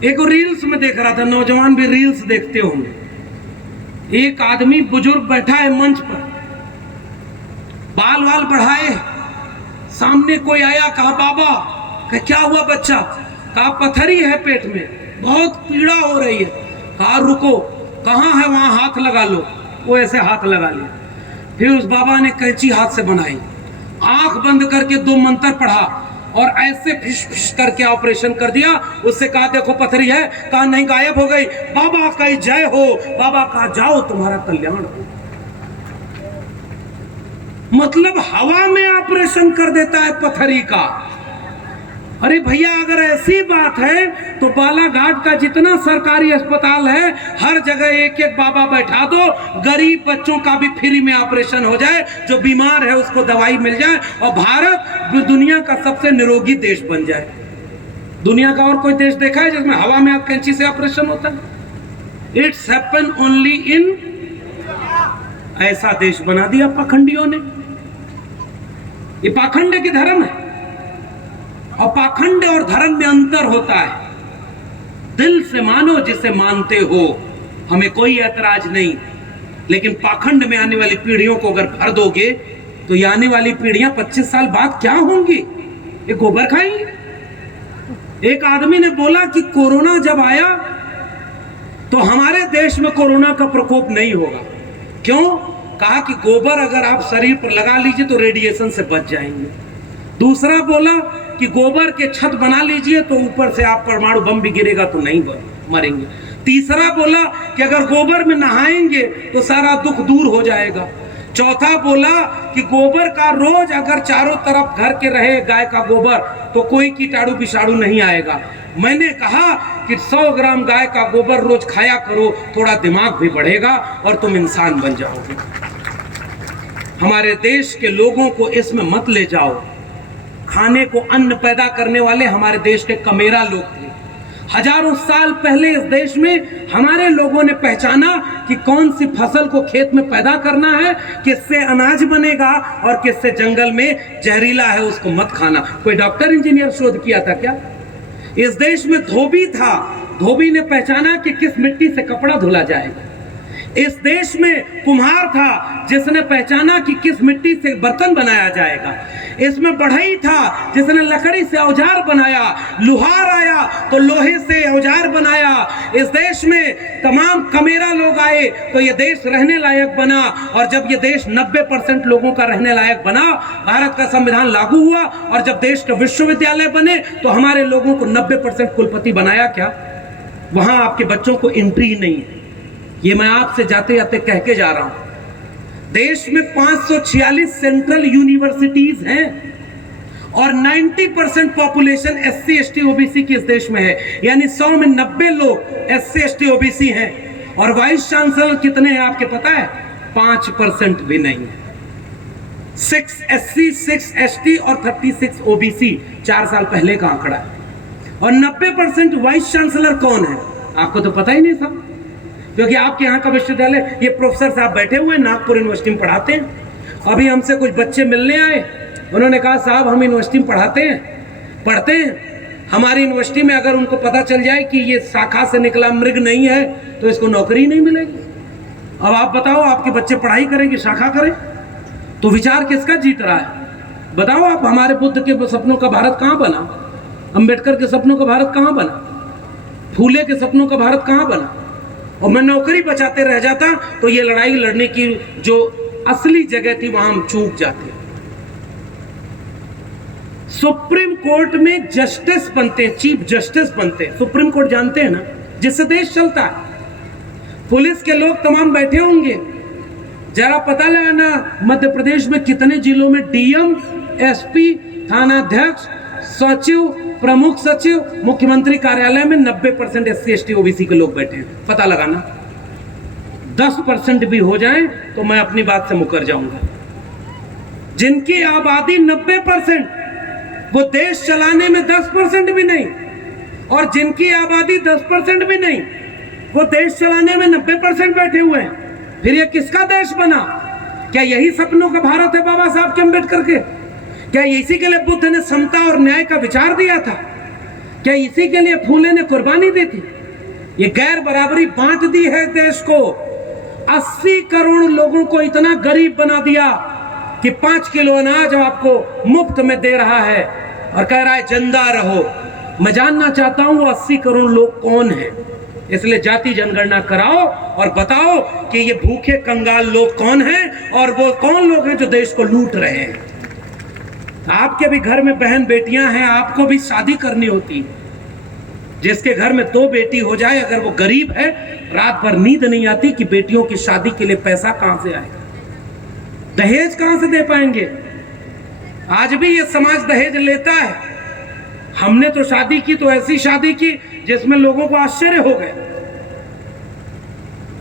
एक रील्स में देख रहा था, नौजवान भी रील्स देखते होंगे। एक आदमी बुजुर्ग बैठा है मंच पर, बाल वाल बढ़ाए, सामने कोई आया, कहा बाबा, कहा क्या हुआ बच्चा? कहा पथरी है पेट में, बहुत पीड़ा हो रही है। कहा रुको, कहाँ है? वहां हाथ लगा लो। वो ऐसे हाथ लगा लिया। फिर उस बाबा ने कैंची हाथ से बनाई, आंख बंद करके 2 मंत्र पढ़ा और ऐसे फिश फिश करके ऑपरेशन कर दिया। उससे कहा देखो पथरी है, कहा नहीं, गायब हो गई। बाबा का जय हो, बाबा का जाओ तुम्हारा कल्याण हो। मतलब हवा में ऑपरेशन कर देता है पथरी का। अरे भैया अगर ऐसी बात है तो बालाघाट का जितना सरकारी अस्पताल है हर जगह एक एक बाबा बैठा दो, गरीब बच्चों का भी फ्री में ऑपरेशन हो जाए, जो बीमार है उसको दवाई मिल जाए और भारत दुनिया का सबसे निरोगी देश बन जाए। दुनिया का और कोई देश देखा है जिसमें हवा में कैंची से ऑपरेशन होता है? It's happen only in. ऐसा देश बना दिया पाखंडियों ने। ये पाखंड की धर्म है और पाखंड और धर्म में अंतर होता है। दिल से मानो जिसे मानते हो, हमें कोई ऐतराज नहीं, लेकिन पाखंड में आने वाली पीढ़ियों को अगर भर दोगे तो ये आने वाली पीढ़ियां 25 साल बाद क्या होंगी? ये गोबर खाएंगी। एक आदमी ने बोला कि कोरोना जब आया तो हमारे देश में कोरोना का प्रकोप नहीं होगा। क्यों? कहा कि गोबर अगर आप शरीर पर लगा लीजिए तो रेडिएशन से बच जाएंगे। दूसरा बोला कि गोबर के छत बना लीजिए तो ऊपर से आप परमाणु बम भी गिरेगा तो नहीं मरेंगे। तीसरा बोला कि अगर गोबर में नहाएंगे तो सारा दुख दूर हो जाएगा। चौथा बोला कि गोबर का रोज अगर चारों तरफ घर के रहे गाय का गोबर तो कोई कीटाणु विषाणु नहीं आएगा। मैंने कहा कि 100 ग्राम गाय का गोबर रोज खाया करो, थोड़ा दिमाग भी बढ़ेगा और तुम इंसान बन जाओगे। हमारे देश के लोगों को इसमें मत ले जाओ। खाने को अन्न पैदा करने वाले हमारे देश के कमेरा लोग थे। हजारों साल पहले इस देश में हमारे लोगों ने पहचाना कि कौन सी फसल को खेत में पैदा करना है, किससे अनाज बनेगा और किससे जंगल में जहरीला है उसको मत खाना। कोई डॉक्टर इंजीनियर शोध किया था क्या? इस देश में धोबी था, धोबी ने पहचाना कि किस मिट्टी से कपड़ा धुला जाएगा। इस देश में कुम्हार था जिसने पहचाना कि किस मिट्टी से बर्तन बनाया जाएगा। इसमें बढ़ई था जिसने लकड़ी से औजार बनाया। लुहार आया तो लोहे से औजार बनाया। इस देश में तमाम कमेरा लोग आए तो ये देश रहने लायक बना। और जब ये देश 90% लोगों का रहने लायक बना, भारत का संविधान लागू हुआ और जब देश के विश्वविद्यालय बने तो हमारे लोगों को 90% कुलपति बनाया क्या? वहां आपके बच्चों को एंट्री नहीं है। ये मैं आपसे जाते जाते कह के जा रहा हूं। देश में 546 सेंट्रल यूनिवर्सिटीज हैं और 90% पॉपुलेशन SC ST OBC की इस देश में है। यानी 100 में 90 लोग SC ST OBC हैं। और वाइस चांसलर कितने हैं आपके पता है? 5% भी नहीं है। 6 SC 6 ST और 36 OBC 4 साल पहले का आंकड़ा है। और 90% वाइस चांसलर कौन है आपको तो पता ही नहीं सब, क्योंकि आपके यहाँ का विश्वविद्यालय ये प्रोफेसर साहब बैठे हुए नागपुर यूनिवर्सिटी में पढ़ाते हैं। अभी हमसे कुछ बच्चे मिलने आए, उन्होंने कहा साहब हम यूनिवर्सिटी में पढ़ते हैं। हमारी यूनिवर्सिटी में अगर उनको पता चल जाए कि ये शाखा से निकला मृग नहीं है तो इसको नौकरी नहीं मिलेगी। अब आप बताओ, आपके बच्चे पढ़ाई करेंगे शाखा करें तो विचार किसका जीत रहा है? बताओ आप। हमारे बुद्ध के सपनों का भारत कहाँ बना? अंबेडकर के सपनों का भारत कहाँ बना? फूले के सपनों का भारत कहाँ बना? और मैं नौकरी बचाते रह जाता तो ये लड़ाई लड़ने की जो असली जगह थी वहां हम चूक जाते। सुप्रीम कोर्ट में जस्टिस बनते हैं, चीफ जस्टिस बनते हैं। सुप्रीम कोर्ट जानते हैं ना, जिससे देश चलता है। पुलिस के लोग तमाम बैठे होंगे, जरा पता लगाना मध्य प्रदेश में कितने जिलों में DM, SP, थानाध्यक्ष, सचिव, प्रमुख सचिव, मुख्यमंत्री कार्यालय में 90% SC ST OBC के लोग बैठे हैं। पता लगाना। 10% भी हो जाए तो मैं अपनी बात से मुकर जाऊंगा। जिनकी आबादी 90%, वो देश चलाने में 10% भी नहीं, और जिनकी आबादी 10% भी नहीं, वो देश चलाने में 90% बैठे हुए हैं। फिर ये किसका देश बना? क्या यही सपनों का भारत है बाबा साहब के अम्बेडकर के? क्या इसी के लिए बुद्ध ने समता और न्याय का विचार दिया था? क्या इसी के लिए फूले ने कुर्बानी दी थी? ये गैर बराबरी बांट दी है देश को। 80 करोड़ लोगों को इतना गरीब बना दिया कि 5 किलो अनाज आपको मुफ्त में दे रहा है और कह रहा है जिंदा रहो। मैं जानना चाहता हूं वो 80 करोड़ लोग कौन हैं? इसलिए जाति जनगणना कराओ और बताओ कि ये भूखे कंगाल लोग कौन हैं और वो कौन लोग हैं जो देश को लूट रहे हैं। आपके भी घर में बहन बेटियां हैं, आपको भी शादी करनी होती है। जिसके घर में 2 बेटी हो जाए, अगर वो गरीब है, रात भर नींद नहीं आती कि बेटियों की शादी के लिए पैसा कहां से आएगा, दहेज कहां से दे पाएंगे। आज भी ये समाज दहेज लेता है। हमने तो शादी की तो ऐसी शादी की जिसमें लोगों को आश्चर्य हो गया।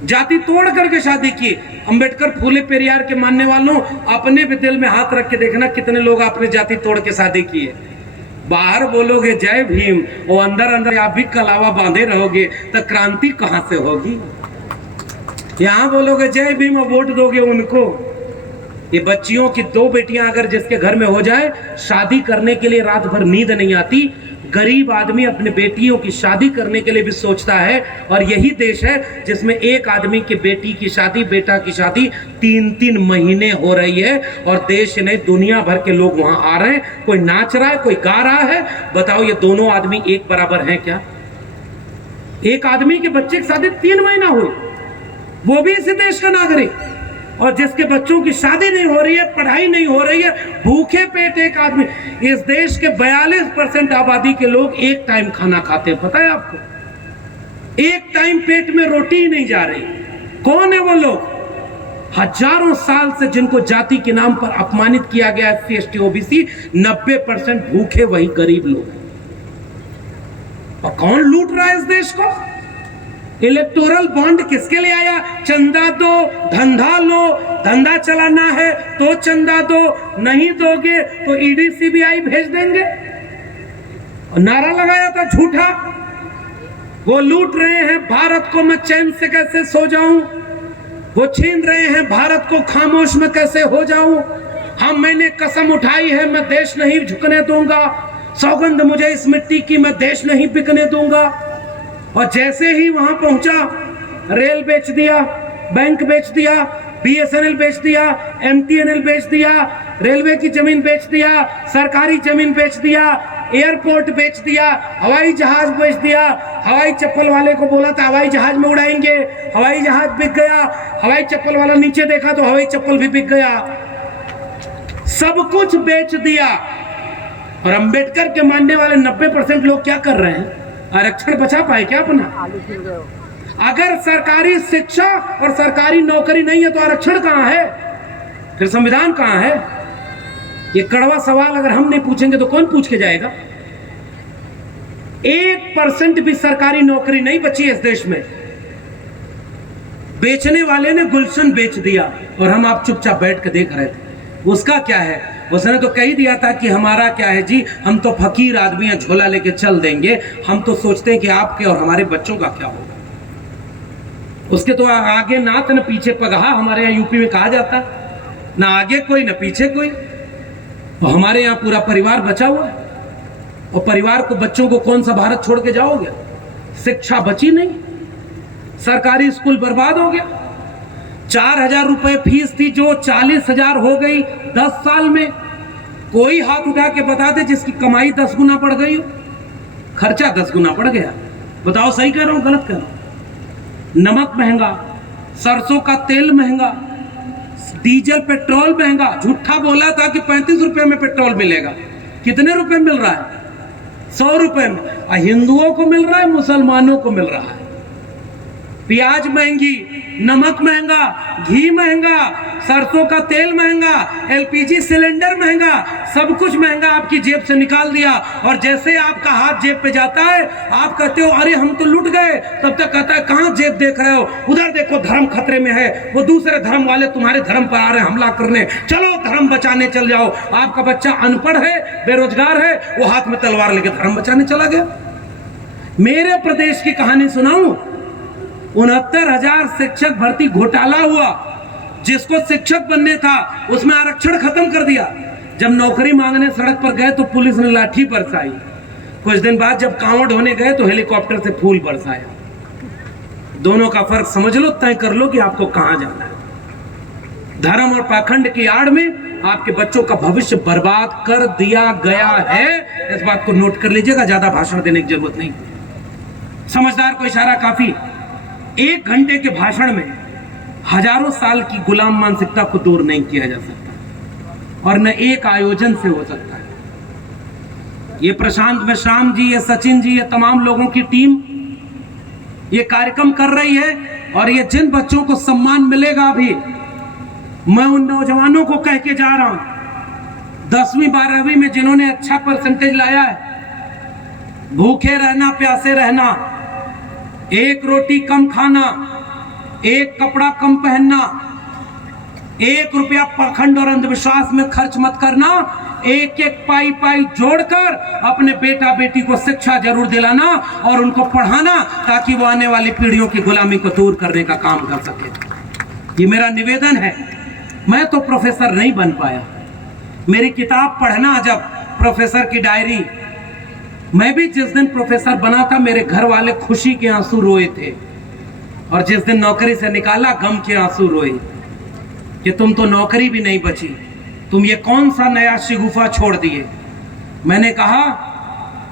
जाति तोड़ करके शादी की। अंबेडकर फूले पेरियार के मानने वालों, अपने भी दिल में हाथ रख के देखना कितने लोग आपने जाति तोड़ के शादी की है। बाहर बोलोगे जय भीम और अंदर अंदर आप भी कलावा बांधे रहोगे तो क्रांति कहां से होगी। यहां बोलोगे जय भीम और वोट दोगे उनको। ये बच्चियों की 2 बेटियां अगर जिसके घर में हो जाए, शादी करने के लिए रात भर नींद नहीं आती। गरीब आदमी अपने बेटियों की शादी करने के लिए भी सोचता है। और यही देश है जिसमें एक आदमी की बेटी की शादी, बेटा की शादी 3-3 महीने हो रही है। और देश नहीं, दुनिया भर के लोग वहां आ रहे हैं। कोई नाच रहा है, कोई गा रहा है। बताओ ये दोनों आदमी एक बराबर हैं क्या? एक आदमी के बच्चे की शादी 3 महीना हुई, वो भी इसी देश का नागरिक। और जिसके बच्चों की शादी नहीं हो रही है, पढ़ाई नहीं हो रही है, भूखे पेट एक आदमी। इस देश के 42% आबादी के लोग एक टाइम खाना खाते हैं, पता है आपको? एक टाइम पेट में रोटी ही नहीं जा रही। कौन है वो लोग? हजारों साल से जिनको जाति के नाम पर अपमानित किया गया, SC ST OBC, 90% भूखे वही गरीब लोग हैं। और कौन लूट रहा है इस देश को? इलेक्टोरल बॉन्ड किसके लिए आया? चंदा दो, धंधा लो, धंधा चलाना है तो चंदा दो, नहीं दोगे तो ED CBI भेज देंगे। और नारा लगाया था झूठा। वो लूट रहे हैं भारत को मैं चैन से कैसे सो जाऊं, वो छीन रहे हैं भारत को खामोश में कैसे हो जाऊं। मैंने कसम उठाई है मैं देश नहीं झुकने दूंगा, सौगंध मुझे इस मिट्टी की मैं देश नहीं बिकने दूंगा। और जैसे ही वहां पहुंचा, रेल बेच दिया, बैंक बेच दिया, BSNL बेच दिया, MTNL बेच दिया, रेलवे की जमीन बेच दिया, सरकारी जमीन बेच दिया, एयरपोर्ट बेच दिया, हवाई जहाज बेच दिया। हवाई चप्पल वाले को बोला था हवाई जहाज में उड़ाएंगे, हवाई जहाज बिक गया। हवाई चप्पल वाला नीचे देखा तो हवाई चप्पल भी बिक गया। सब कुछ बेच दिया। और अंबेडकर के मानने वाले 90% लोग क्या कर रहे हैं? आरक्षण बचा पाए क्या अपना? अगर सरकारी शिक्षा और सरकारी नौकरी नहीं है तो आरक्षण कहां है? फिर संविधान कहां है? ये कड़वा सवाल अगर हम नहीं पूछेंगे तो कौन पूछ के जाएगा? 1% भी सरकारी नौकरी नहीं बची इस देश में। बेचने वाले ने गुलशन बेच दिया और हम आप चुपचाप बैठ के देख रहे थे। उसका क्या है? उसने तो कह दिया था कि हमारा क्या है जी, हम तो फकीर आदमी हैं, झोला लेके चल देंगे। हम तो सोचते हैं कि आपके और हमारे बच्चों का क्या होगा। उसके तो आगे नात न पीछे पगहा, हमारे यहाँ यूपी में कहा जाता, ना आगे कोई ना पीछे कोई। और हमारे यहाँ पूरा परिवार बचा हुआ है। और परिवार को, बच्चों को कौन सा भारत छोड़ के जाओगे? शिक्षा बची नहीं, सरकारी स्कूल बर्बाद हो गया। 4,000 रुपए फीस थी जो 40,000 हो गई 10 साल में। कोई हाथ उठा के बता दे जिसकी कमाई 10 गुना बढ़ गई हो, खर्चा 10 गुना बढ़ गया। बताओ सही कह रहा हूं गलत कह रहा हूं? नमक महंगा, सरसों का तेल महंगा, डीजल पेट्रोल महंगा। झूठा बोला था कि 35 रुपए में पेट्रोल मिलेगा। कितने रुपए मिल रहा है? 100 रुपए में। हिंदुओं को मिल रहा है, मुसलमानों को मिल रहा है। प्याज महंगी, नमक महंगा, घी महंगा, सरसों का तेल महंगा, LPG सिलेंडर महंगा, सब कुछ महंगा आपकी जेब से निकाल दिया। और जैसे आपका हाथ जेब पे जाता है, आप कहते हो अरे हम तो लुट गए, तब तक कहता है कहां जेब देख रहे हो, उधर देखो धर्म खतरे में है, वो दूसरे धर्म वाले तुम्हारे धर्म पर आ रहे हैं हमला करने, चलो धर्म बचाने चल जाओ। आपका बच्चा अनपढ़ है, बेरोजगार है, वो हाथ में तलवार लेके धर्म बचाने चला गया। मेरे प्रदेश की कहानी सुनाऊं? 69,000 शिक्षक भर्ती घोटाला हुआ। जिसको शिक्षक बनने था उसमें आरक्षण खत्म कर दिया। जब नौकरी मांगने सड़क पर गए तो पुलिस ने लाठी बरसाई। कुछ दिन बाद जब कांवड़ होने गए तो हेलीकॉप्टर से फूल बरसाया। दोनों का फर्क समझ लो, तय कर लो कि आपको कहां जाना है। धर्म और पाखंड की आड़ में आपके बच्चों का भविष्य बर्बाद कर दिया गया है। इस बात को नोट कर लीजिएगा, ज्यादा भाषण देने की जरूरत नहीं। समझदार को इशारा काफी। 1 घंटे के भाषण में हजारों साल की गुलाम मानसिकता को दूर नहीं किया जा सकता और न एक आयोजन से हो सकता है। ये प्रशांत मेश्राम जी, ये सचिन जी, ये तमाम लोगों की टीम ये कार्यक्रम कर रही है और ये जिन बच्चों को सम्मान मिलेगा अभी, मैं उन नौजवानों को कह के जा रहा हूं 10वीं 12वीं में जिन्होंने अच्छा परसेंटेज लाया है, भूखे रहना, प्यासे रहना, 1 रोटी कम खाना, 1 कपड़ा कम पहनना, 1 रुपया पाखंड और अंधविश्वास में खर्च मत करना, 1-1 पाई पाई जोड़कर अपने बेटा बेटी को शिक्षा जरूर दिलाना और उनको पढ़ाना ताकि वो आने वाली पीढ़ियों की गुलामी को दूर करने का काम कर सके। ये मेरा निवेदन है। मैं तो प्रोफेसर नहीं बन पाया, मेरी किताब पढ़ना, जब प्रोफेसर की डायरी, मैं भी जिस दिन प्रोफेसर बना था मेरे घर वाले खुशी के आंसू रोए थे और जिस दिन नौकरी से निकाला गम के आंसू रोए कि तुम तो नौकरी भी नहीं बची, तुम ये कौन सा नया शिगुफा छोड़ दिए। मैंने कहा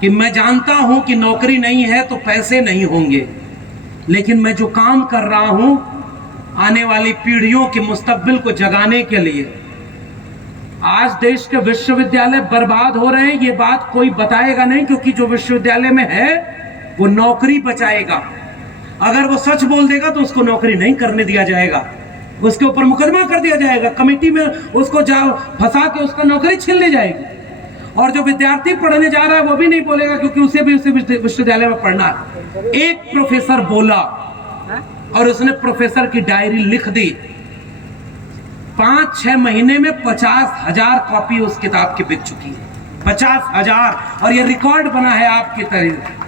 कि मैं जानता हूं कि नौकरी नहीं है तो पैसे नहीं होंगे, लेकिन मैं जो काम कर रहा हूं आने वाली पीढ़ियों के मुस्तकबिल को जगाने के लिए। आज देश के विश्वविद्यालय बर्बाद हो रहे हैं, ये बात कोई बताएगा नहीं, क्योंकि जो विश्वविद्यालय में है वो नौकरी बचाएगा। अगर वो सच बोल देगा तो उसको नौकरी नहीं करने दिया जाएगा, उसके ऊपर मुकदमा कर दिया जाएगा, कमेटी में उसको फंसा के उसका नौकरी छीन ली जाएगी। और जो विद्यार्थी पढ़ने जा रहा है वो भी नहीं बोलेगा, क्योंकि उसे भी उसी विश्वविद्यालय में पढ़ना है। एक प्रोफेसर बोला और उसने प्रोफेसर की डायरी लिख दी। 5-6 महीने में 50,000 कॉपी उस किताब की बिक चुकी है, 50,000, और ये रिकॉर्ड बना है आपकी तरह।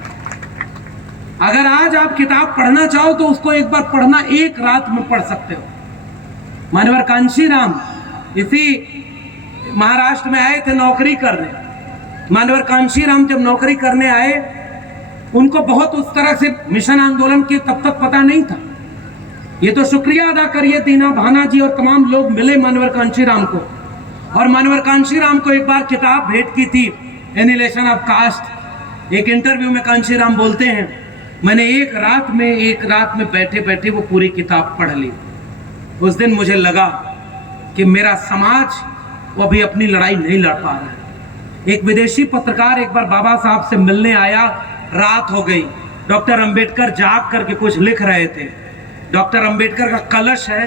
अगर आज आप किताब पढ़ना चाहो तो उसको एक बार पढ़ना, एक रात में पढ़ सकते हो। मानवर कांशीराम इसी महाराष्ट्र में आए थे नौकरी करने। मानवर कांशीराम जब नौकरी करने आए, उनको बहुत उस तरह से मिशन आंदोलन के तब तक पता नहीं था। ये तो शुक्रिया अदा करिए, दीना भाना जी और तमाम लोग मिले मानवर कांशीराम को, और मानवर कांशीराम को एक बार किताब भेंट की थी, एनिहिलेशन ऑफ कास्ट। एक इंटरव्यू में कांशीराम बोलते हैं, मैंने एक रात में बैठे बैठे वो पूरी किताब पढ़ ली। उस दिन मुझे लगा कि मेरा समाज वो अभी अपनी लड़ाई नहीं लड़ पा रहा है। एक विदेशी पत्रकार एक बार बाबा साहब से मिलने आया, रात हो गई, डॉक्टर अंबेडकर जाग करके कुछ लिख रहे थे। डॉक्टर अंबेडकर का कलश है,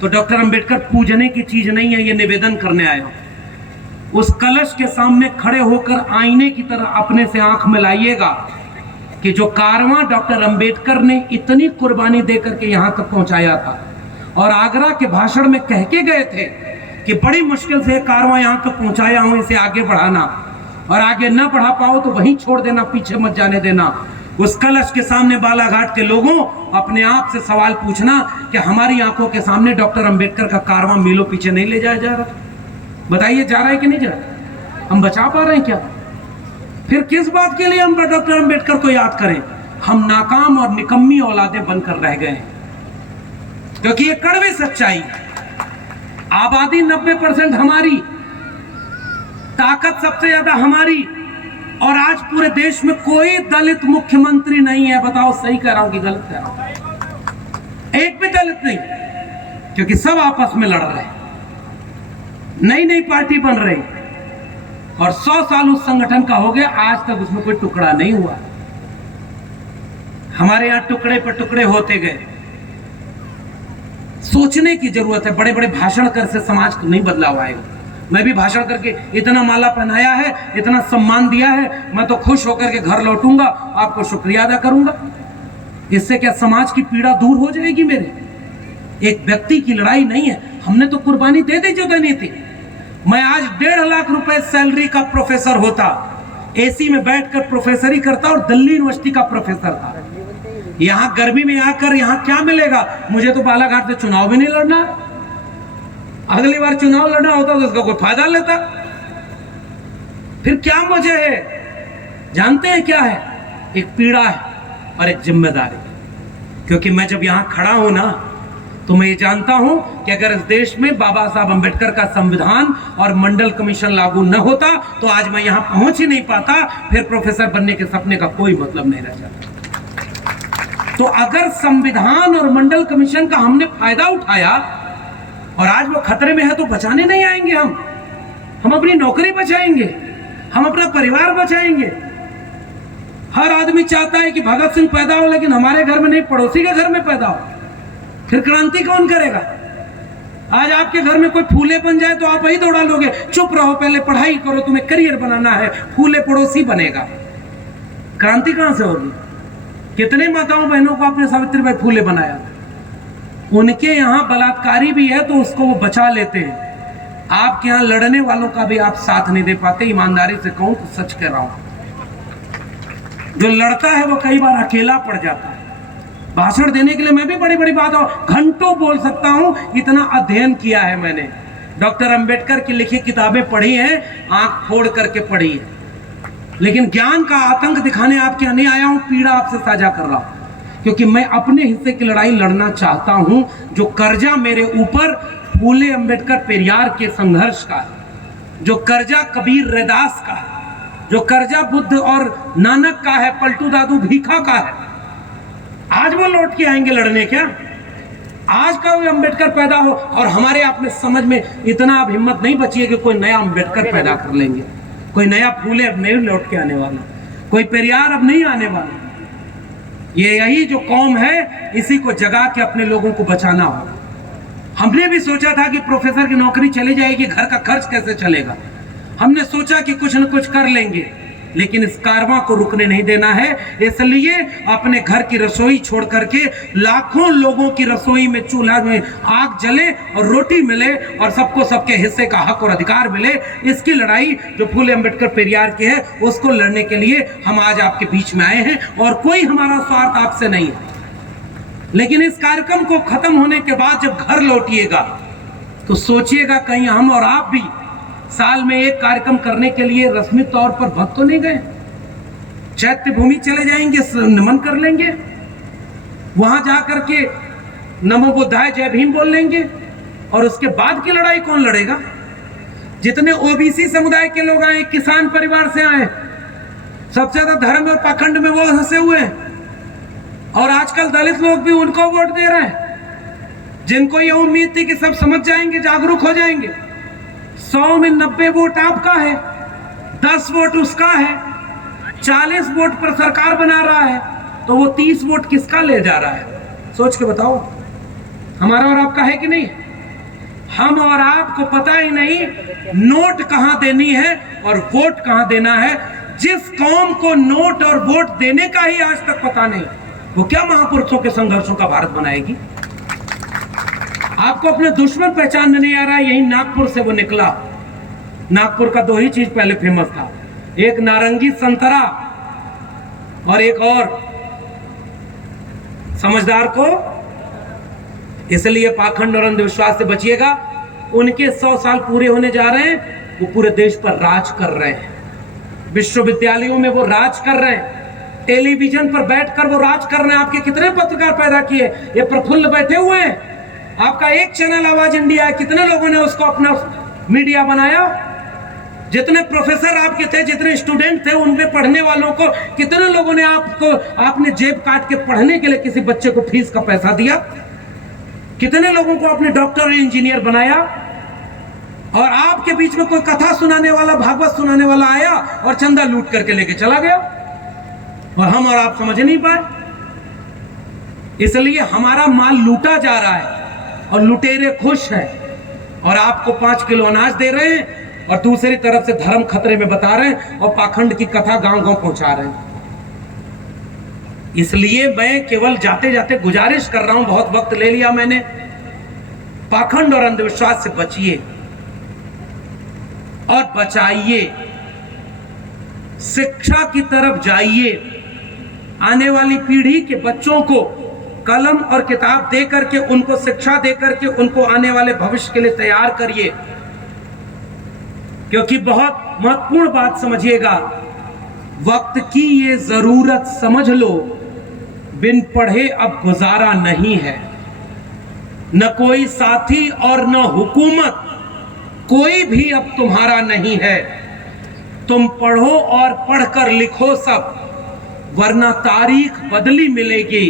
तो डॉक्टर अंबेडकर पूजने की चीज नहीं है, ये निवेदन करने आया। उस कलश के सामने खड़े होकर आईने की तरह अपने से आंख मिलाइएगा कि जो कारवां डॉक्टर अंबेडकर ने इतनी कुर्बानी देकर के यहां तक पहुंचाया था, और आगरा के भाषण में कह के गए थे कि बड़ी मुश्किल से कारवां यहां तक पहुंचाया हूं, इसे आगे बढ़ाना, और आगे न बढ़ा पाओ तो वहीं छोड़ देना, पीछे मत जाने देना। उस कलश के सामने बालाघाट के लोगों अपने आप से सवाल पूछना कि हमारी आंखों के सामने डॉक्टर अंबेडकर का कारवां मीलों पीछे नहीं ले जाया जा रहा? बताइए, जा रहा है कि नहीं जा रहा? हम बचा पा रहे हैं क्या? फिर किस बात के लिए हम डॉक्टर अंबेडकर को याद करें? हम नाकाम और निकम्मी औलादें बनकर रह गए हैं, क्योंकि ये कड़वी सच्चाई। आबादी 90% हमारी, ताकत सबसे ज्यादा हमारी, और आज पूरे देश में कोई दलित मुख्यमंत्री नहीं है। बताओ, सही कह रहा हूं कि गलत कह रहा हूं? एक भी दलित नहीं, क्योंकि सब आपस में लड़ रहे, नई नई पार्टी बन रही, और 100 साल उस संगठन का हो गया, आज तक उसमें कोई टुकड़ा नहीं हुआ। हमारे यहां टुकड़े पर टुकड़े होते गए। सोचने की जरूरत है, बड़े बड़े भाषण कर से समाज को नहीं बदलाव आएगा। मैं भी भाषण करके इतना माला पहनाया है, इतना सम्मान दिया है, मैं तो खुश होकर के घर लौटूंगा, आपको शुक्रिया अदा करूंगा। इससे क्या समाज की पीड़ा दूर हो जाएगी? मेरे एक व्यक्ति की लड़ाई नहीं है, हमने तो कुर्बानी दे दी जो देनी थी। मैं आज 1.5 लाख रुपए सैलरी का प्रोफेसर होता, एसी में बैठकर प्रोफेसरी करता और दिल्ली यूनिवर्सिटी का प्रोफेसर था। यहां गर्मी में आकर यहां क्या मिलेगा? मुझे तो बालाघाट से चुनाव भी नहीं लड़ना। अगली बार चुनाव लड़ना होता तो उसका कोई फायदा लेता। फिर क्या मुझे है? जानते हैं क्या है? एक पीड़ा है और एक जिम्मेदारी। क्योंकि मैं जब यहां खड़ा हूं ना, तो मैं ये जानता हूं कि अगर इस देश में बाबा साहब अंबेडकर का संविधान और मंडल कमीशन लागू न होता तो आज मैं यहां पहुंच ही नहीं पाता। फिर प्रोफेसर बनने के सपने का कोई मतलब नहीं रह जाता। तो अगर संविधान और मंडल कमीशन का हमने फायदा उठाया और आज वो खतरे में है तो बचाने नहीं आएंगे हम अपनी नौकरी बचाएंगे, हम अपना परिवार बचाएंगे। हर आदमी चाहता है कि भगत सिंह पैदा हो, लेकिन हमारे घर में नहीं, पड़ोसी के घर में पैदा हो। फिर क्रांति कौन करेगा? आज आपके घर में कोई फूले बन जाए तो आप वही दौड़ा लोगे, चुप रहो, पहले पढ़ाई करो, तुम्हें करियर बनाना है, फूले पड़ोसी बनेगा। क्रांति कहां से होगी? कितने माताओं बहनों को आपने सावित्रीबाई फूले बनाया? उनके यहां बलात्कारी भी है तो उसको वो बचा लेते हैं। आपके यहां लड़ने वालों का भी आप साथ नहीं दे पाते। ईमानदारी से कहूं तो सच कह रहा हूं, जो लड़ता है वो कई बार अकेला पड़ जाता है। भाषण देने के लिए मैं भी बड़ी बड़ी बात घंटों बोल सकता हूं, इतना अध्ययन किया है मैंने। डॉक्टर अंबेडकर की लिखी किताबें पढ़ी हैं, आंख फोड़ करके पढ़ी है, लेकिन ज्ञान का आतंक दिखाने आपके यहाँ नहीं आया हूं, पीड़ा आपसे साझा कर रहा हूं, क्योंकि मैं अपने हिस्से की लड़ाई लड़ना चाहता हूं। जो कर्जा मेरे ऊपर फूले अंबेडकर पेरियार के संघर्ष का है, जो कर्जा कबीर रैदास का है, जो कर्जा बुद्ध और नानक का है, पलटू दादू भीखा का है, आज वो लौट के आएंगे लड़ने क्या? आज का वो अंबेडकर पैदा हो और हमारे आप में समझ में इतना अब हिम्मत नहीं बची है कि कोई नया अंबेडकर पैदा कर लेंगे, कोई नया फूले अब नहीं लौट के आने वाला, कोई पेरियार अब नहीं आने वाला। ये यही जो कौम है, इसी को जगा के अपने लोगों को बचाना होगा। हमने भी सोचा था कि प्रोफेसर की नौकरी चली जाएगी, घर का खर्च कैसे चलेगा। हमने सोचा कि कुछ न कुछ कर लेंगे, लेकिन इस कारवां को रुकने नहीं देना है। इसलिए अपने घर की रसोई छोड़ करके लाखों लोगों की रसोई में, चूल्हा में आग जले और रोटी मिले और सबको सबके हिस्से का हक और अधिकार मिले, इसकी लड़ाई जो फूले अंबेडकर पेरियार की है, उसको लड़ने के लिए हम आज आपके बीच में आए हैं। और कोई हमारा स्वार्थ आपसे नहीं है, लेकिन इस कार्यक्रम को खत्म होने के बाद जब घर लौटिएगा तो सोचिएगा कहीं हम और आप भी साल में एक कार्यक्रम करने के लिए रस्मी तौर पर भक्त तो नहीं गए। चैत्य भूमि चले जाएंगे, नमन कर लेंगे, वहां जाकर के नमो बुद्धाय जय भीम बोल लेंगे, और उसके बाद की लड़ाई कौन लड़ेगा? जितने ओबीसी समुदाय के लोग आए, किसान परिवार से आए, सबसे ज्यादा धर्म और पाखंड में वो हंसे हुए हैं, और आजकल दलित लोग भी उनको वोट दे रहे हैं, जिनको ये उम्मीद थी कि सब समझ जाएंगे, जागरूक हो जाएंगे। 100 में 90 वोट आपका है, 10 वोट उसका है, 40 वोट पर सरकार बना रहा है, तो वो 30 वोट किसका ले जा रहा है? सोच के बताओ, हमारा और आपका है कि नहीं? हम और आपको पता ही नहीं नोट कहां देनी है और वोट कहां देना है। जिस कौम को नोट और वोट देने का ही आज तक पता नहीं, वो क्या महापुरुषों के संघर्षों का भारत बनाएगी? आपको अपने दुश्मन पहचानने नहीं आ रहा है। यही नागपुर से वो निकला। नागपुर का 2 ही चीज पहले फेमस था, एक नारंगी संतरा और एक और समझदार को। इसलिए पाखंड और अंधविश्वास से बचिएगा। उनके 100 साल पूरे होने जा रहे हैं, वो पूरे देश पर राज कर रहे हैं, विश्वविद्यालयों में वो राज कर रहे हैं, टेलीविजन पर बैठकर वो राज कर रहे हैं। आपके कितने पत्रकार पैदा किए, ये प्रफुल्ल बैठे हुए हैं। आपका एक चैनल आवाज इंडिया है, कितने लोगों ने उसको अपना मीडिया बनाया? जितने प्रोफेसर आपके थे, जितने स्टूडेंट थे, उनमें पढ़ने वालों को कितने लोगों ने आपने जेब काट के पढ़ने के लिए किसी बच्चे को फीस का पैसा दिया? कितने लोगों को आपने डॉक्टर और इंजीनियर बनाया? और आपके बीच में कोई कथा सुनाने वाला, भागवत सुनाने वाला आया और चंदा लूट करके लेके चला गया, और हम और आप समझ नहीं पाए। इसलिए हमारा माल लूटा जा रहा है और लुटेरे खुश हैं, और आपको 5 किलो अनाज दे रहे हैं और दूसरी तरफ से धर्म खतरे में बता रहे हैं और पाखंड की कथा गांव-गांव पहुंचा रहे हैं। इसलिए मैं केवल जाते जाते गुजारिश कर रहा हूं, बहुत वक्त ले लिया मैंने। पाखंड और अंधविश्वास से बचिए और बचाइए, शिक्षा की तरफ जाइए। आने वाली पीढ़ी के बच्चों को कलम और किताब दे करके, उनको शिक्षा दे करके, उनको आने वाले भविष्य के लिए तैयार करिए। क्योंकि बहुत महत्वपूर्ण बात समझिएगा, वक्त की ये जरूरत समझ लो, बिन पढ़े अब गुजारा नहीं है। न कोई साथी और न हुकूमत, कोई भी अब तुम्हारा नहीं है। तुम पढ़ो और पढ़कर लिखो सब, वरना तारीख बदली मिलेगी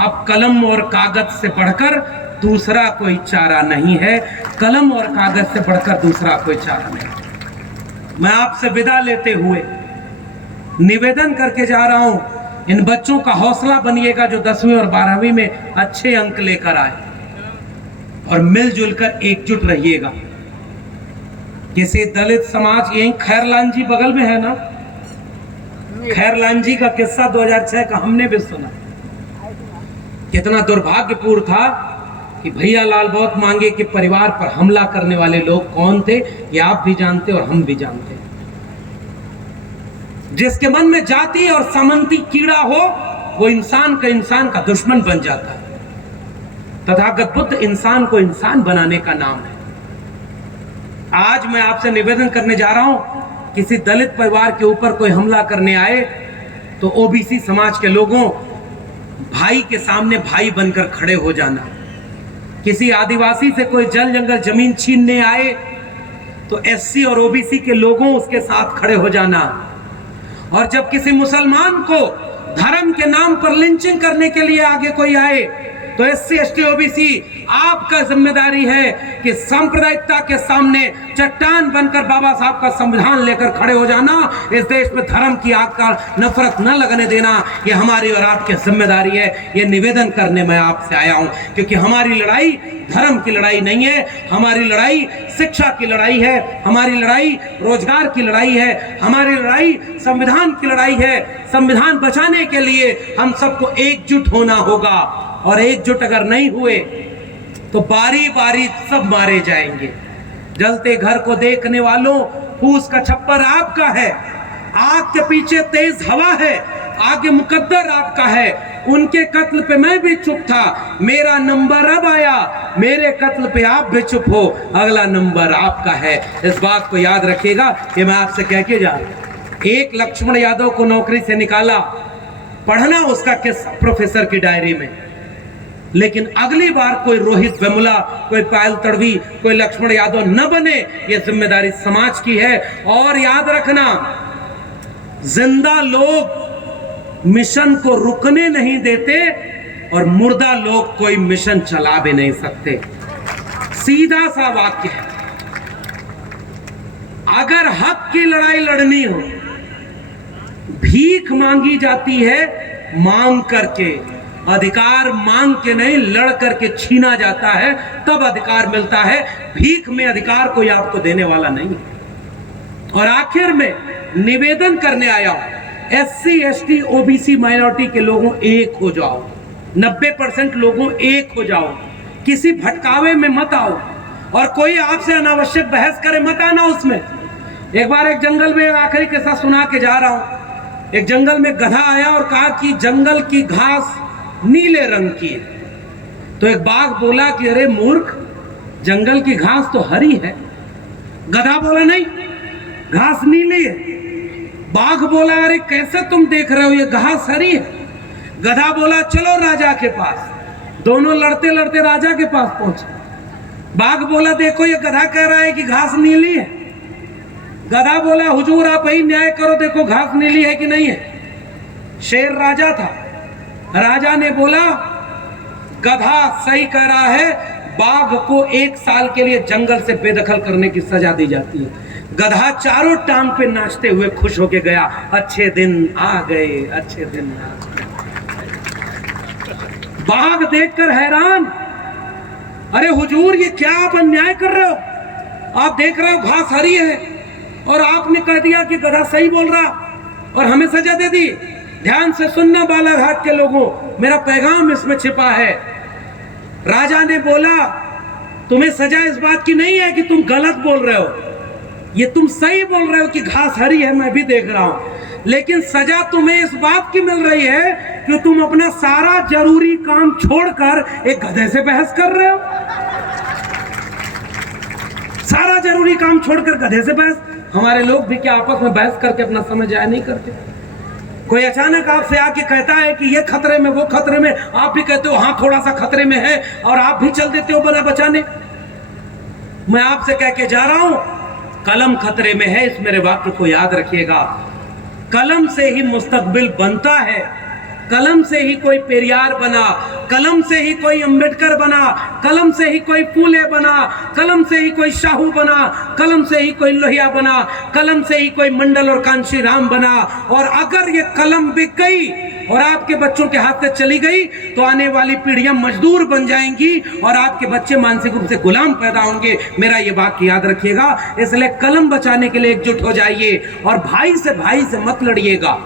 अब कलम और कागज से बढ़कर दूसरा कोई चारा नहीं है। कलम और कागज से बढ़कर दूसरा कोई चारा नहीं। मैं आपसे विदा लेते हुए निवेदन करके जा रहा हूं, इन बच्चों का हौसला बनिएगा जो 10वीं और 12वीं में अच्छे अंक लेकर आए, और मिलजुल कर एकजुट रहिएगा। किसी दलित समाज, यही खैरलाल जी बगल में है ना, खैरलाल जी का किस्सा 2006 का हमने भी सुना। कितना दुर्भाग्यपूर्ण था कि भैया लाल बहुत मांगे कि परिवार पर हमला करने वाले लोग कौन थे, ये आप भी जानते और हम भी जानते। जिसके मन में जाति और सामंती कीड़ा हो, वो इंसान का दुश्मन बन जाता है। तथागत बुद्ध इंसान को इंसान बनाने का नाम है। आज मैं आपसे निवेदन करने जा रहा हूं, किसी दलित परिवार के ऊपर कोई हमला करने आए तो ओबीसी समाज के लोगों, भाई के सामने भाई बनकर खड़े हो जाना। किसी आदिवासी से कोई जल जंगल जमीन छीनने आए तो एससी और ओबीसी के लोगों उसके साथ खड़े हो जाना। और जब किसी मुसलमान को धर्म के नाम पर लिंचिंग करने के लिए आगे कोई आए तो एससी एसटी ओबीसी आपका जिम्मेदारी है कि सांप्रदायिकता के सामने चट्टान बनकर बाबा साहब का संविधान लेकर खड़े हो जाना। इस देश में धर्म की आग का नफरत न लगने देना, ये हमारी और आपकी जिम्मेदारी है। ये निवेदन करने मैं आपसे आया हूं, क्योंकि हमारी लड़ाई धर्म की लड़ाई नहीं है, हमारी लड़ाई शिक्षा की लड़ाई है, हमारी लड़ाई रोजगार की लड़ाई है, हमारी लड़ाई संविधान की लड़ाई है। संविधान बचाने के लिए हम सबको एकजुट होना होगा, और एकजुट अगर नहीं हुए तो बारी बारी सब मारे जाएंगे। जलते घर को देखने वालों, फूस का छप्पर आपका है, आग के पीछे तेज हवा है, आगे मुकद्दर आपका है। उनके कत्ल पे मैं भी चुप था, मेरा नंबर अब आया, मेरे कत्ल पे आप भी चुप हो, अगला नंबर आपका है। इस बात को याद रखिएगा, ये मैं आपसे कह के जा रहा हूं। एक लक्ष्मण यादव को नौकरी से निकाला, पढ़ना उसका किस प्रोफेसर की डायरी में, लेकिन अगली बार कोई रोहित वेमुला, कोई पायल तड़वी, कोई लक्ष्मण यादव न बने, यह जिम्मेदारी समाज की है। और याद रखना, जिंदा लोग मिशन को रुकने नहीं देते और मुर्दा लोग कोई मिशन चला भी नहीं सकते। सीधा सा वाक्य है। अगर हक की लड़ाई लड़नी हो, भीख मांगी जाती है मांग करके, अधिकार मांग के नहीं लड़ करके छीना जाता है, तब अधिकार मिलता है। भीख में अधिकार कोई आपको देने वाला नहीं। और आखिर में निवेदन करने आया हूं, एससी एसटी ओबीसी माइनॉरिटी के लोगों एक हो जाओ, 90% लोगों एक हो जाओ, किसी भटकावे में मत आओ, और कोई आपसे अनावश्यक बहस करे मत आना उसमें। एक बार एक जंगल में आखिरी किस्सा सुना के जा रहा हूं। एक जंगल में गधा आया और कहा कि जंगल की घास नीले रंग की है। तो एक बाघ बोला कि अरे मूर्ख, जंगल की घास तो हरी है। गधा बोला नहीं, घास नीली है। बाघ बोला अरे कैसे तुम देख रहे हो, ये घास हरी है। गधा बोला चलो राजा के पास। दोनों लड़ते लड़ते राजा के पास पहुंचे। बाघ बोला देखो ये गधा कह रहा है कि घास नीली है। गधा बोला हुजूर आप ही न्याय करो, देखो घास नीली है कि नहीं है। शेर राजा था। राजा ने बोला गधा सही कह रहा है, बाघ को 1 साल के लिए जंगल से बेदखल करने की सजा दी जाती है। गधा चारों टांग पे नाचते हुए खुश होके गया। अच्छे दिन आ गए, अच्छे दिन आ गए। बाघ देखकर हैरान, अरे हुजूर ये क्या आप अन्याय कर रहे हो? आप देख रहे हो घास हरी है और आपने कह दिया कि गधा सही बोल रहा और हमें सजा दे दी। ध्यान से सुनना बालाघाट के लोगों, मेरा पैगाम इसमें छिपा है। राजा ने बोला तुम्हें सजा इस बात की नहीं है कि तुम गलत बोल रहे हो, ये तुम सही बोल रहे हो कि घास हरी है, मैं भी देख रहा हूं, लेकिन सजा तुम्हें इस बात की मिल रही है कि तुम अपना सारा जरूरी काम छोड़कर एक गधे से बहस कर रहे हो। सारा जरूरी काम छोड़कर गधे से बहस। हमारे लोग भी क्या आपस में बहस करके अपना समय जाया नहीं करते? कोई अचानक आपसे आके कहता है कि ये खतरे में, वो खतरे में, आप भी कहते हो हाँ थोड़ा सा खतरे में है और आप भी चल देते हो बना बचाने। मैं आपसे कह के जा रहा हूं, कलम खतरे में है, इस मेरे वाक्य को याद रखिएगा। कलम से ही मुस्तकबिल बनता है, कलम से ही कोई पेरियार बना, कलम से ही कोई अंबेडकर बना, कलम से ही कोई फूले बना, कलम से ही कोई शाहू बना, कलम से ही कोई लोहिया बना, कलम से ही कोई मंडल और कांशीराम बना। और अगर ये कलम बिक गई और आपके बच्चों के हाथ से चली गई तो आने वाली पीढ़ियां मजदूर बन जाएंगी और आपके बच्चे मानसिक रूप से गुलाम पैदा होंगे। मेरा ये वाक्य याद रखिएगा। इसलिए कलम बचाने के लिए एकजुट हो जाइए और भाई से मत लड़िएगा।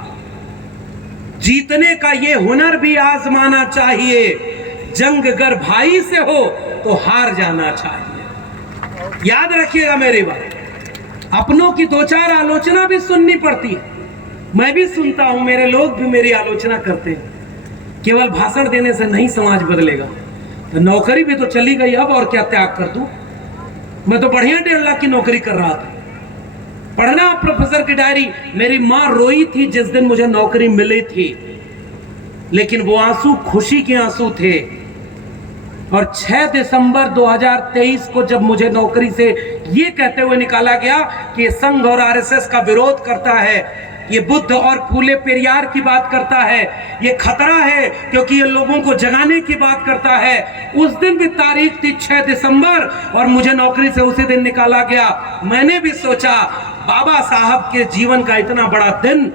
जीतने का ये हुनर भी आजमाना चाहिए। जंग अगर भाई से हो तो हार जाना चाहिए। याद रखिएगा मेरी बात। अपनों की दो चार आलोचना भी सुननी पड़ती है, मैं भी सुनता हूं, मेरे लोग भी मेरी आलोचना करते हैं। केवल भाषण देने से नहीं समाज बदलेगा। तो नौकरी भी तो चली गई, अब और क्या त्याग कर दूं? मैं तो बढ़िया 1.5 लाख की नौकरी कर रहा था। पढ़ना प्रोफेसर की डायरी। मेरी मां रोई थी जिस दिन मुझे नौकरी मिली थी, लेकिन वो आंसू खुशी के आंसू थे। और 6 दिसंबर 2023 को जब मुझे नौकरी से ये कहते हुए निकाला गया कि ये संघ और आरएसएस का विरोध करता है, ये बुद्ध और फूले पेरियार की बात करता है, ये खतरा है क्योंकि ये लोगों को जगाने की बात करता है। उस दिन भी तारीख थी 6 दिसंबर और मुझे नौकरी से उसी दिन निकाला गया। मैंने भी सोचा बाबा साहब के जीवन का इतना बड़ा दिन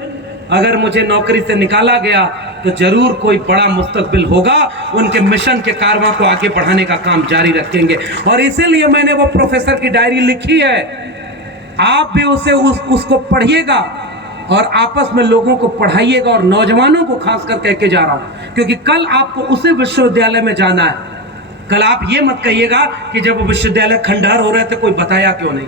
अगर मुझे नौकरी से निकाला गया तो जरूर कोई बड़ा मुस्तकबिल होगा। उनके मिशन के कारवां को आगे बढ़ाने का काम जारी रखेंगे। और इसीलिए मैंने वो प्रोफेसर की डायरी लिखी है। आप भी उसको पढ़िएगा और आपस में लोगों को पढ़ाइएगा और नौजवानों को खास कर कह के जा रहा हूं, क्योंकि कल आपको उसी विश्वविद्यालय में जाना है। कल आप ये मत कहिएगा कि जब वो विश्वविद्यालय खंडहर हो रहे थे कोई बताया क्यों नहीं।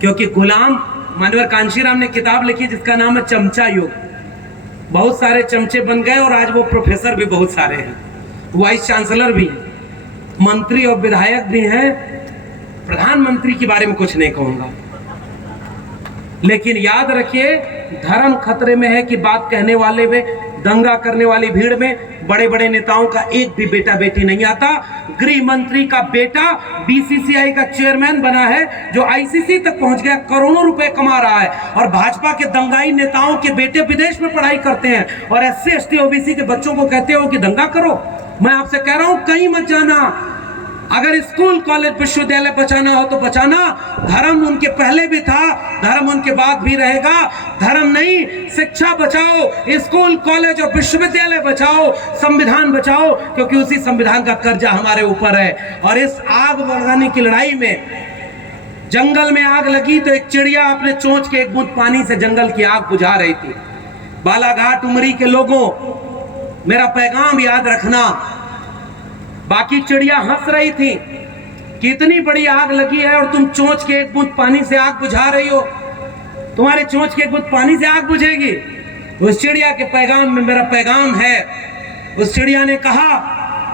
क्योंकि गुलाम मानवर कांशीराम ने किताब लिखी जिसका नाम है चमचा युग। बहुत सारे चमचे बन गए और आज वो प्रोफेसर भी बहुत सारे हैं, वाइस चांसलर भी हैं, मंत्री और विधायक भी हैं। प्रधानमंत्री के बारे में कुछ नहीं कहूंगा, लेकिन याद रखिए धर्म खतरे में है कि बात कहने वाले में, दंगा करने वाली भीड़ में बड़े बड़े नेताओं का एक भी बेटा बेटी नहीं आता। गृह मंत्री का बेटा बीसीसीआई का चेयरमैन बना है, जो आईसीसी तक पहुंच गया, करोड़ों रुपए कमा रहा है। और भाजपा के दंगाई नेताओं के बेटे विदेश में पढ़ाई करते हैं और एससी एसटी ओबीसी के बच्चों को कहते हो कि दंगा करो। मैं आपसे कह रहा हूं कहीं मत जाना। अगर स्कूल कॉलेज विश्वविद्यालय बचाना हो तो बचाना। धर्म उनके पहले भी था, धर्म उनके बाद भी रहेगा। धर्म नहीं, शिक्षा बचाओ, स्कूल कॉलेज और विश्वविद्यालय बचाओ, संविधान बचाओ, क्योंकि उसी संविधान का कर्जा हमारे ऊपर है। और इस आग बढ़ाने की लड़ाई में, जंगल में आग लगी तो एक चिड़िया अपने चोंच के एक बूंद पानी से जंगल की आग बुझा रही थी। बालाघाट उमरी के लोगों, मेरा पैगाम याद रखना। बाकी चिड़िया हंस रही थी कि इतनी बड़ी आग लगी है और तुम चोंच के एक बूंद पानी से आग बुझा रही हो। तुम्हारे चोंच के एक बूंद पानी से आग बुझेगी? उस चिड़िया के पैगाम में मेरा पैगाम है। उस चिड़िया ने कहा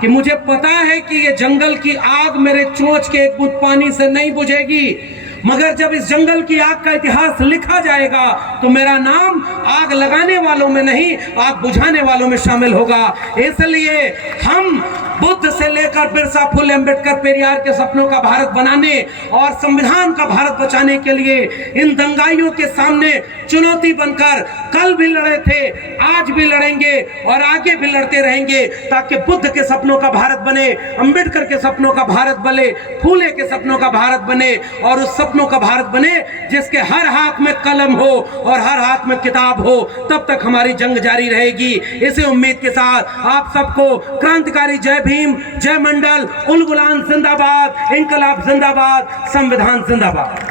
कि मुझे पता है कि ये जंगल की आग मेरे चोंच के एक बूंद पानी से नहीं बुझेगी, मगर जब इस जंगल की आग का इतिहास लिखा जाएगा तो मेरा नाम आग लगाने वालों में नहीं, आग बुझाने वालों में शामिल होगा। इसलिए हम बुद्ध से लेकर बिरसा फुले अंबेडकर पेरियार के सपनों का भारत बनाने और संविधान का भारत बचाने के लिए इन दंगाइयों के सामने चुनौती बनकर कल भी लड़े थे, आज भी लड़ेंगे और आगे भी लड़ते रहेंगे, ताकि बुद्ध के सपनों का भारत बने, अंबेडकर के सपनों का भारत बने, फूले के सपनों का भारत बने और उस सपनों का भारत बने जिसके हर हाथ में कलम हो और हर हाथ में किताब हो। तब तक हमारी जंग जारी रहेगी। इसी उम्मीद के साथ आप सबको क्रांतिकारी जय भीम, जय मंडल, उल गुलाम जिंदाबाद, इंकलाब जिंदाबाद, संविधान जिंदाबाद।